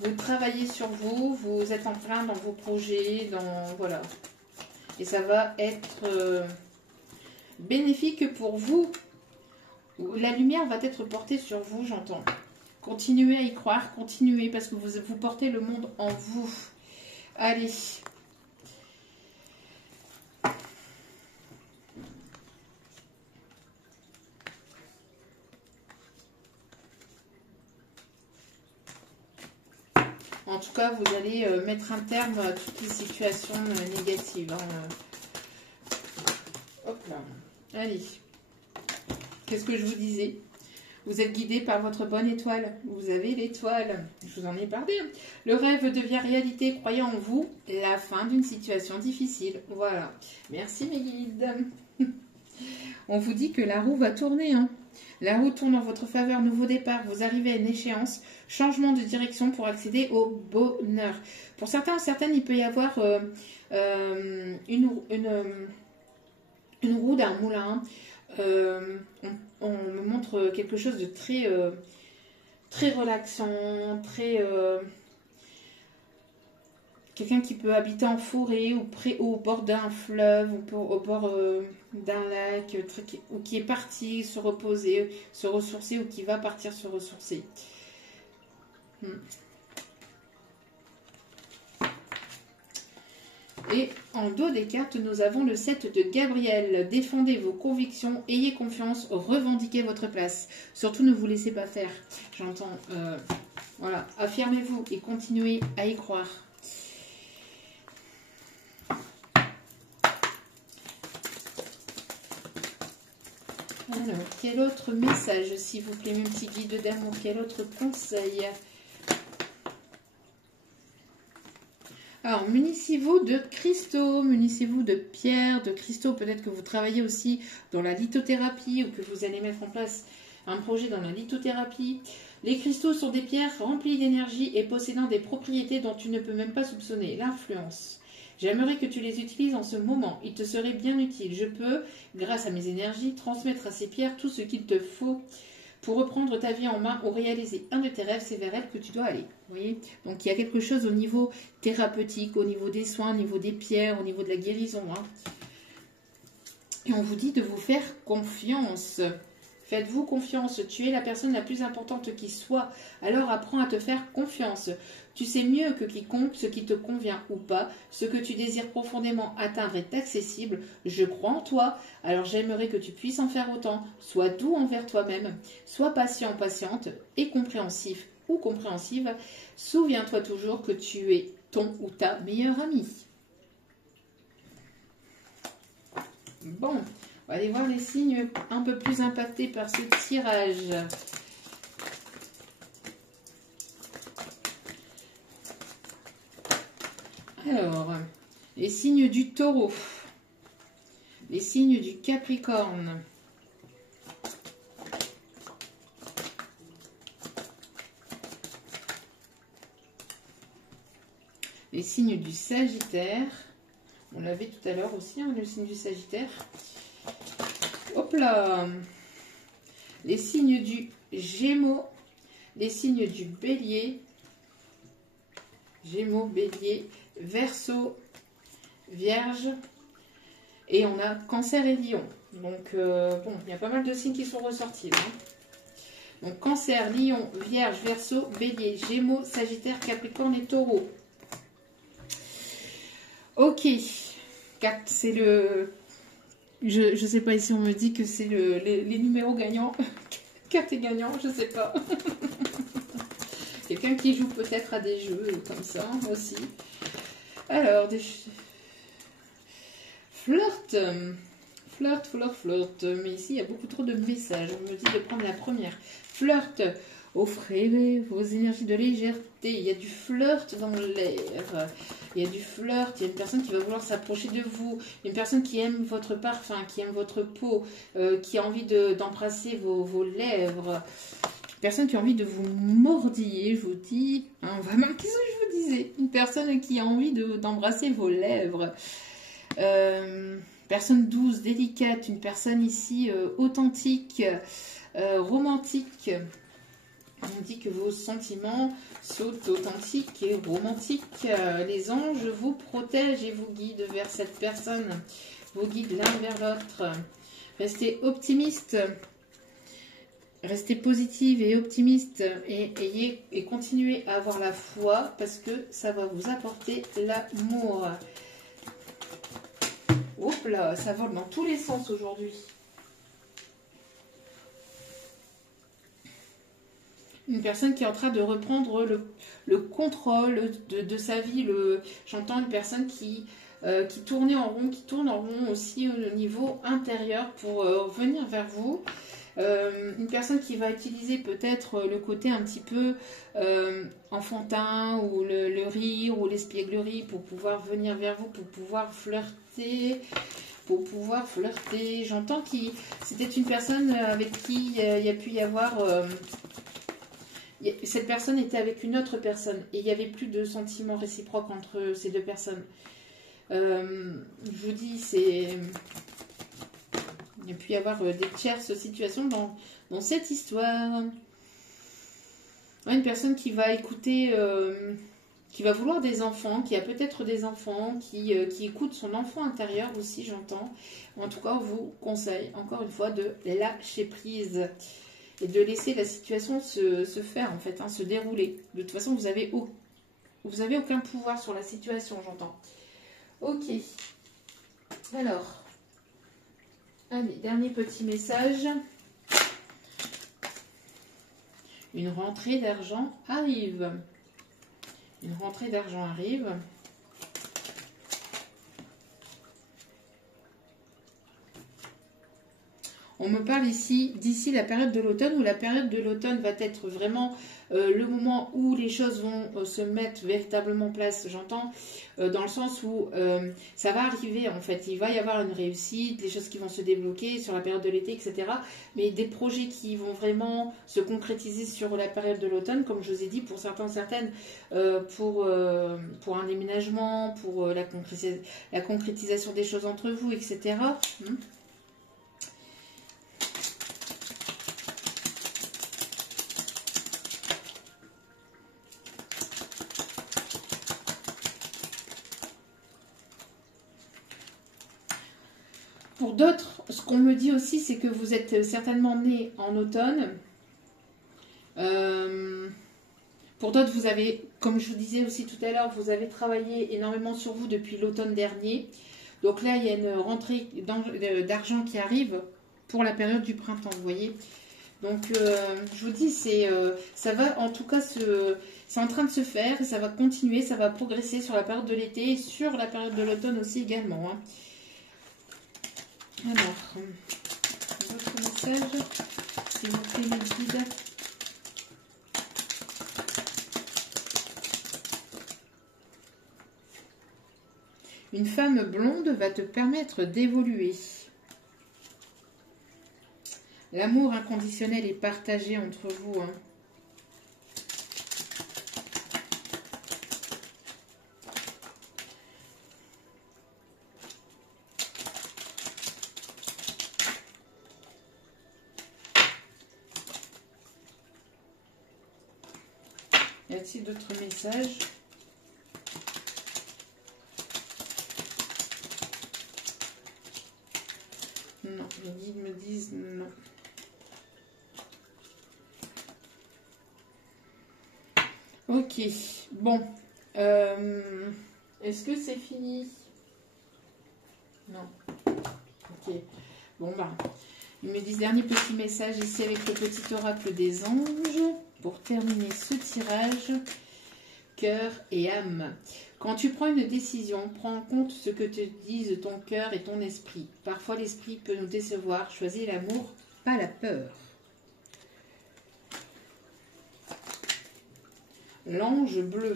Vous travaillez sur vous, vous êtes en plein dans vos projets, voilà. Et ça va être bénéfique pour vous. La lumière va être portée sur vous, j'entends. Continuez à y croire, continuez, parce que vous portez le monde en vous. Allez. En tout cas, vous allez mettre un terme à toutes les situations négatives. Hein. Hop là. Allez. Qu'est-ce que je vous disais? Vous êtes guidé par votre bonne étoile. Vous avez l'étoile. Je vous en ai parlé. Le rêve devient réalité. Croyez en vous. La fin d'une situation difficile. Voilà. Merci mes guides. On vous dit que la roue va tourner. Hein. La roue tourne en votre faveur. Nouveau départ. Vous arrivez à une échéance. Changement de direction pour accéder au bonheur. Pour certains ou certaines, il peut y avoir une roue d'un moulin. On me montre quelque chose de très relaxant, très Quelqu'un qui peut habiter en forêt ou au bord d'un fleuve ou au bord d'un lac ou qui est parti se reposer, se ressourcer ou qui va partir se ressourcer. Et en dos des cartes, nous avons le 7 de Gabriel. Défendez vos convictions, ayez confiance, revendiquez votre place. Surtout ne vous laissez pas faire. J'entends, voilà, affirmez-vous et continuez à y croire. Alors, quel autre message, s'il vous plaît, mes petits guides d'amour? Quel autre conseil? Alors, munissez-vous de cristaux, munissez-vous de pierres, de cristaux. Peut-être que vous travaillez aussi dans la lithothérapie ou que vous allez mettre en place un projet dans la lithothérapie. Les cristaux sont des pierres remplies d'énergie et possédant des propriétés dont tu ne peux même pas soupçonner. L'influence. J'aimerais que tu les utilises en ce moment. Il te serait bien utile. Je peux, grâce à mes énergies, transmettre à ces pierres tout ce qu'il te faut pour reprendre ta vie en main ou réaliser un de tes rêves. C'est vers elle que tu dois aller. Vous voyez? Donc il y a quelque chose au niveau thérapeutique, au niveau des soins, au niveau des pierres, au niveau de la guérison. Et on vous dit de vous faire confiance. Faites-vous confiance, tu es la personne la plus importante qui soit, alors apprends à te faire confiance. Tu sais mieux que quiconque ce qui te convient ou pas, ce que tu désires profondément atteindre est accessible. Je crois en toi, alors j'aimerais que tu puisses en faire autant. Sois doux envers toi-même, sois patient, patiente et compréhensif ou compréhensive. Souviens-toi toujours que tu es ton ou ta meilleure amie. Bon. On va aller voir les signes un peu plus impactés par ce tirage. Alors, les signes du taureau, les signes du capricorne, les signes du sagittaire. On l'avait tout à l'heure aussi, le signe du sagittaire. Hop là, les signes du Gémeaux, les signes du Bélier, Gémeaux, Bélier, Verseau, Vierge, et on a Cancer et Lion. Donc, bon, il y a pas mal de signes qui sont ressortis là. Donc, Cancer, Lion, Vierge, Verseau, Bélier, Gémeaux, Sagittaire, Capricorne et Taureau. Ok, 4, c'est le... Je sais pas, ici on me dit que c'est les numéros gagnants. 4 est gagnant, je sais pas. Quelqu'un qui joue peut-être à des jeux comme ça aussi. Alors, des... Flirt. Flirt. Mais ici, il y a beaucoup trop de messages. On me dit de prendre la première. Flirt. Offrez vos énergies de légèreté. Il y a du flirt dans l'air. Il y a du flirt. Il y a une personne qui va vouloir s'approcher de vous. Une personne qui aime votre parfum, qui aime votre peau, qui a envie d'embrasser vos lèvres. Une personne qui a envie de vous mordiller, je vous dis. Hein, vraiment, qu'est-ce que je vous disais? Une personne qui a envie d'embrasser vos lèvres. Personne douce, délicate. Une personne ici authentique, romantique. On dit que vos sentiments sont authentiques et romantiques. Les anges vous protègent et vous guident vers cette personne. Vous guident l'un vers l'autre. Restez optimiste. Restez positive et optimiste. Et continuez à avoir la foi parce que ça va vous apporter l'amour. Hop là, ça vole dans tous les sens aujourd'hui. Une personne qui est en train de reprendre le contrôle de sa vie. J'entends une personne qui tourne en rond aussi au niveau intérieur pour venir vers vous. Une personne qui va utiliser peut-être le côté un petit peu enfantin ou le rire ou l'espièglerie pour pouvoir venir vers vous, pour pouvoir flirter. J'entends que c'était une personne avec qui il y a pu y avoir... cette personne était avec une autre personne et il n'y avait plus de sentiments réciproques entre ces deux personnes. Je vous dis, il y a pu y avoir des tierces situations dans cette histoire. Ouais, une personne qui va écouter qui va vouloir des enfants, qui a peut-être des enfants, qui écoute son enfant intérieur aussi, j'entends. En tout cas, on vous conseille, encore une fois, de lâcher prise et de laisser la situation se faire, en fait, hein, se dérouler. De toute façon, vous avez aucun pouvoir sur la situation, j'entends. Ok. Alors, allez, dernier petit message. Une rentrée d'argent arrive. Une rentrée d'argent arrive. On me parle ici d'ici la période de l'automne, où la période de l'automne va être vraiment le moment où les choses vont se mettre véritablement en place, j'entends, dans le sens où ça va arriver en fait, il va y avoir une réussite, les choses qui vont se débloquer sur la période de l'été, etc. Mais des projets qui vont vraiment se concrétiser sur la période de l'automne, comme je vous ai dit, pour certains, certaines, pour un déménagement, pour la concrétisation des choses entre vous, etc. Pour d'autres, ce qu'on me dit aussi, c'est que vous êtes certainement né en automne. Pour d'autres, vous avez, comme je vous disais aussi tout à l'heure, vous avez travaillé énormément sur vous depuis l'automne dernier. Donc là, il y a une rentrée d'argent qui arrive pour la période du printemps, vous voyez. Donc, je vous dis, ça va en tout cas c'est en train de se faire, et ça va continuer, ça va progresser sur la période de l'été et sur la période de l'automne aussi également, hein. Alors, votre message, s'il vous plaît, mes guides. Une femme blonde va te permettre d'évoluer. L'amour inconditionnel est partagé entre vous, hein. Y a-t-il d'autres messages? Non, les guides me disent non. Ok, bon. Est-ce que c'est fini? Non. Ok. Bon, bah. Ils me disent dernier petit message ici avec le petit oracle des anges. Pour terminer ce tirage, cœur et âme. Quand tu prends une décision, prends en compte ce que te disent ton cœur et ton esprit. Parfois l'esprit peut nous décevoir. Choisis l'amour, pas la peur. L'ange bleu.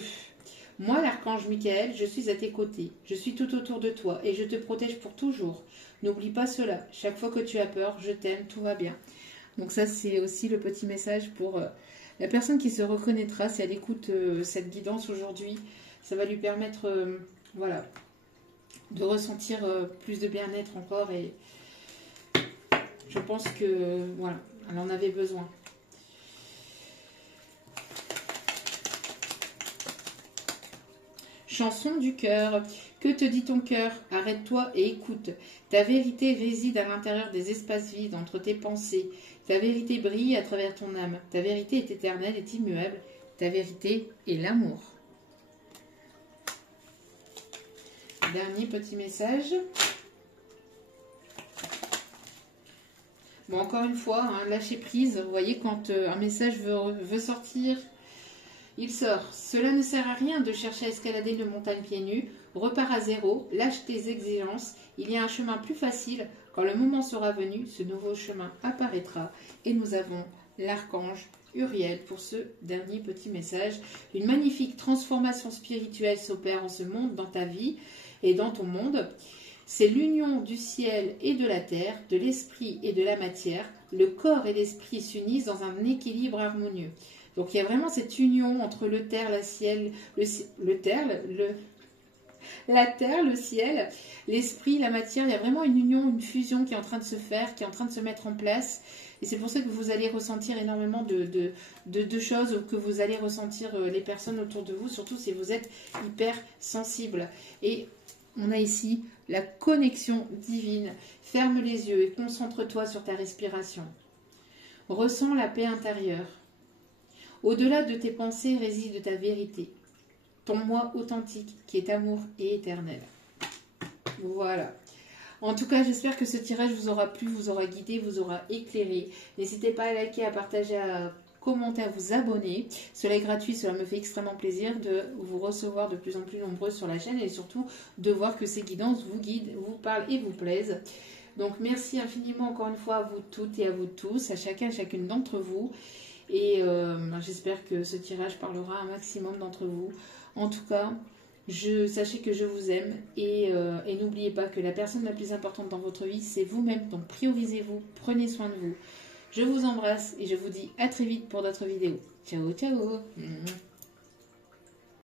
Moi, l'archange Michael, je suis à tes côtés. Je suis tout autour de toi et je te protège pour toujours. N'oublie pas cela. Chaque fois que tu as peur, je t'aime, tout va bien. Donc ça, c'est aussi le petit message pour la personne qui se reconnaîtra si elle écoute cette guidance aujourd'hui. Ça va lui permettre, voilà, de ressentir plus de bien-être encore. Et je pense que, voilà, elle en avait besoin. Chanson du cœur. Que te dit ton cœur? Arrête-toi et écoute. Ta vérité réside à l'intérieur des espaces vides entre tes pensées. Ta vérité brille à travers ton âme. Ta vérité est éternelle et immuable. Ta vérité est l'amour. Dernier petit message. Bon, encore une fois, hein, lâcher prise. Vous voyez, quand un message veut sortir, il sort. Cela ne sert à rien de chercher à escalader une montagne pieds nus. Repars à zéro, lâche tes exigences. Il y a un chemin plus facile. Quand le moment sera venu, ce nouveau chemin apparaîtra. Et nous avons l'archange Uriel pour ce dernier petit message. Une magnifique transformation spirituelle s'opère en ce monde, dans ta vie et dans ton monde. C'est l'union du ciel et de la terre, de l'esprit et de la matière. Le corps et l'esprit s'unissent dans un équilibre harmonieux. Donc il y a vraiment cette union entre le terre, la ciel, le terre, la terre, le ciel, l'esprit, la matière. Il y a vraiment une union, une fusion qui est en train de se faire, qui est en train de se mettre en place. Et c'est pour ça que vous allez ressentir énormément de choses, que vous allez ressentir les personnes autour de vous, surtout si vous êtes hyper sensible. Et on a ici la connexion divine. Ferme les yeux et concentre-toi sur ta respiration. Ressens la paix intérieure. Au-delà de tes pensées réside ta vérité. Ton moi authentique qui est amour et éternel. Voilà. En tout cas, j'espère que ce tirage vous aura plu, vous aura guidé, vous aura éclairé. N'hésitez pas à liker, à partager, à commenter, à vous abonner. Cela est gratuit, cela me fait extrêmement plaisir de vous recevoir de plus en plus nombreux sur la chaîne et surtout de voir que ces guidances vous guident, vous parlent et vous plaisent. Donc merci infiniment encore une fois à vous toutes et à vous tous, à chacun et chacune d'entre vous. Et j'espère que ce tirage parlera à un maximum d'entre vous. En tout cas, sachez que je vous aime et n'oubliez pas que la personne la plus importante dans votre vie, c'est vous-même. Donc priorisez-vous, prenez soin de vous. Je vous embrasse et je vous dis à très vite pour d'autres vidéos. Ciao, ciao.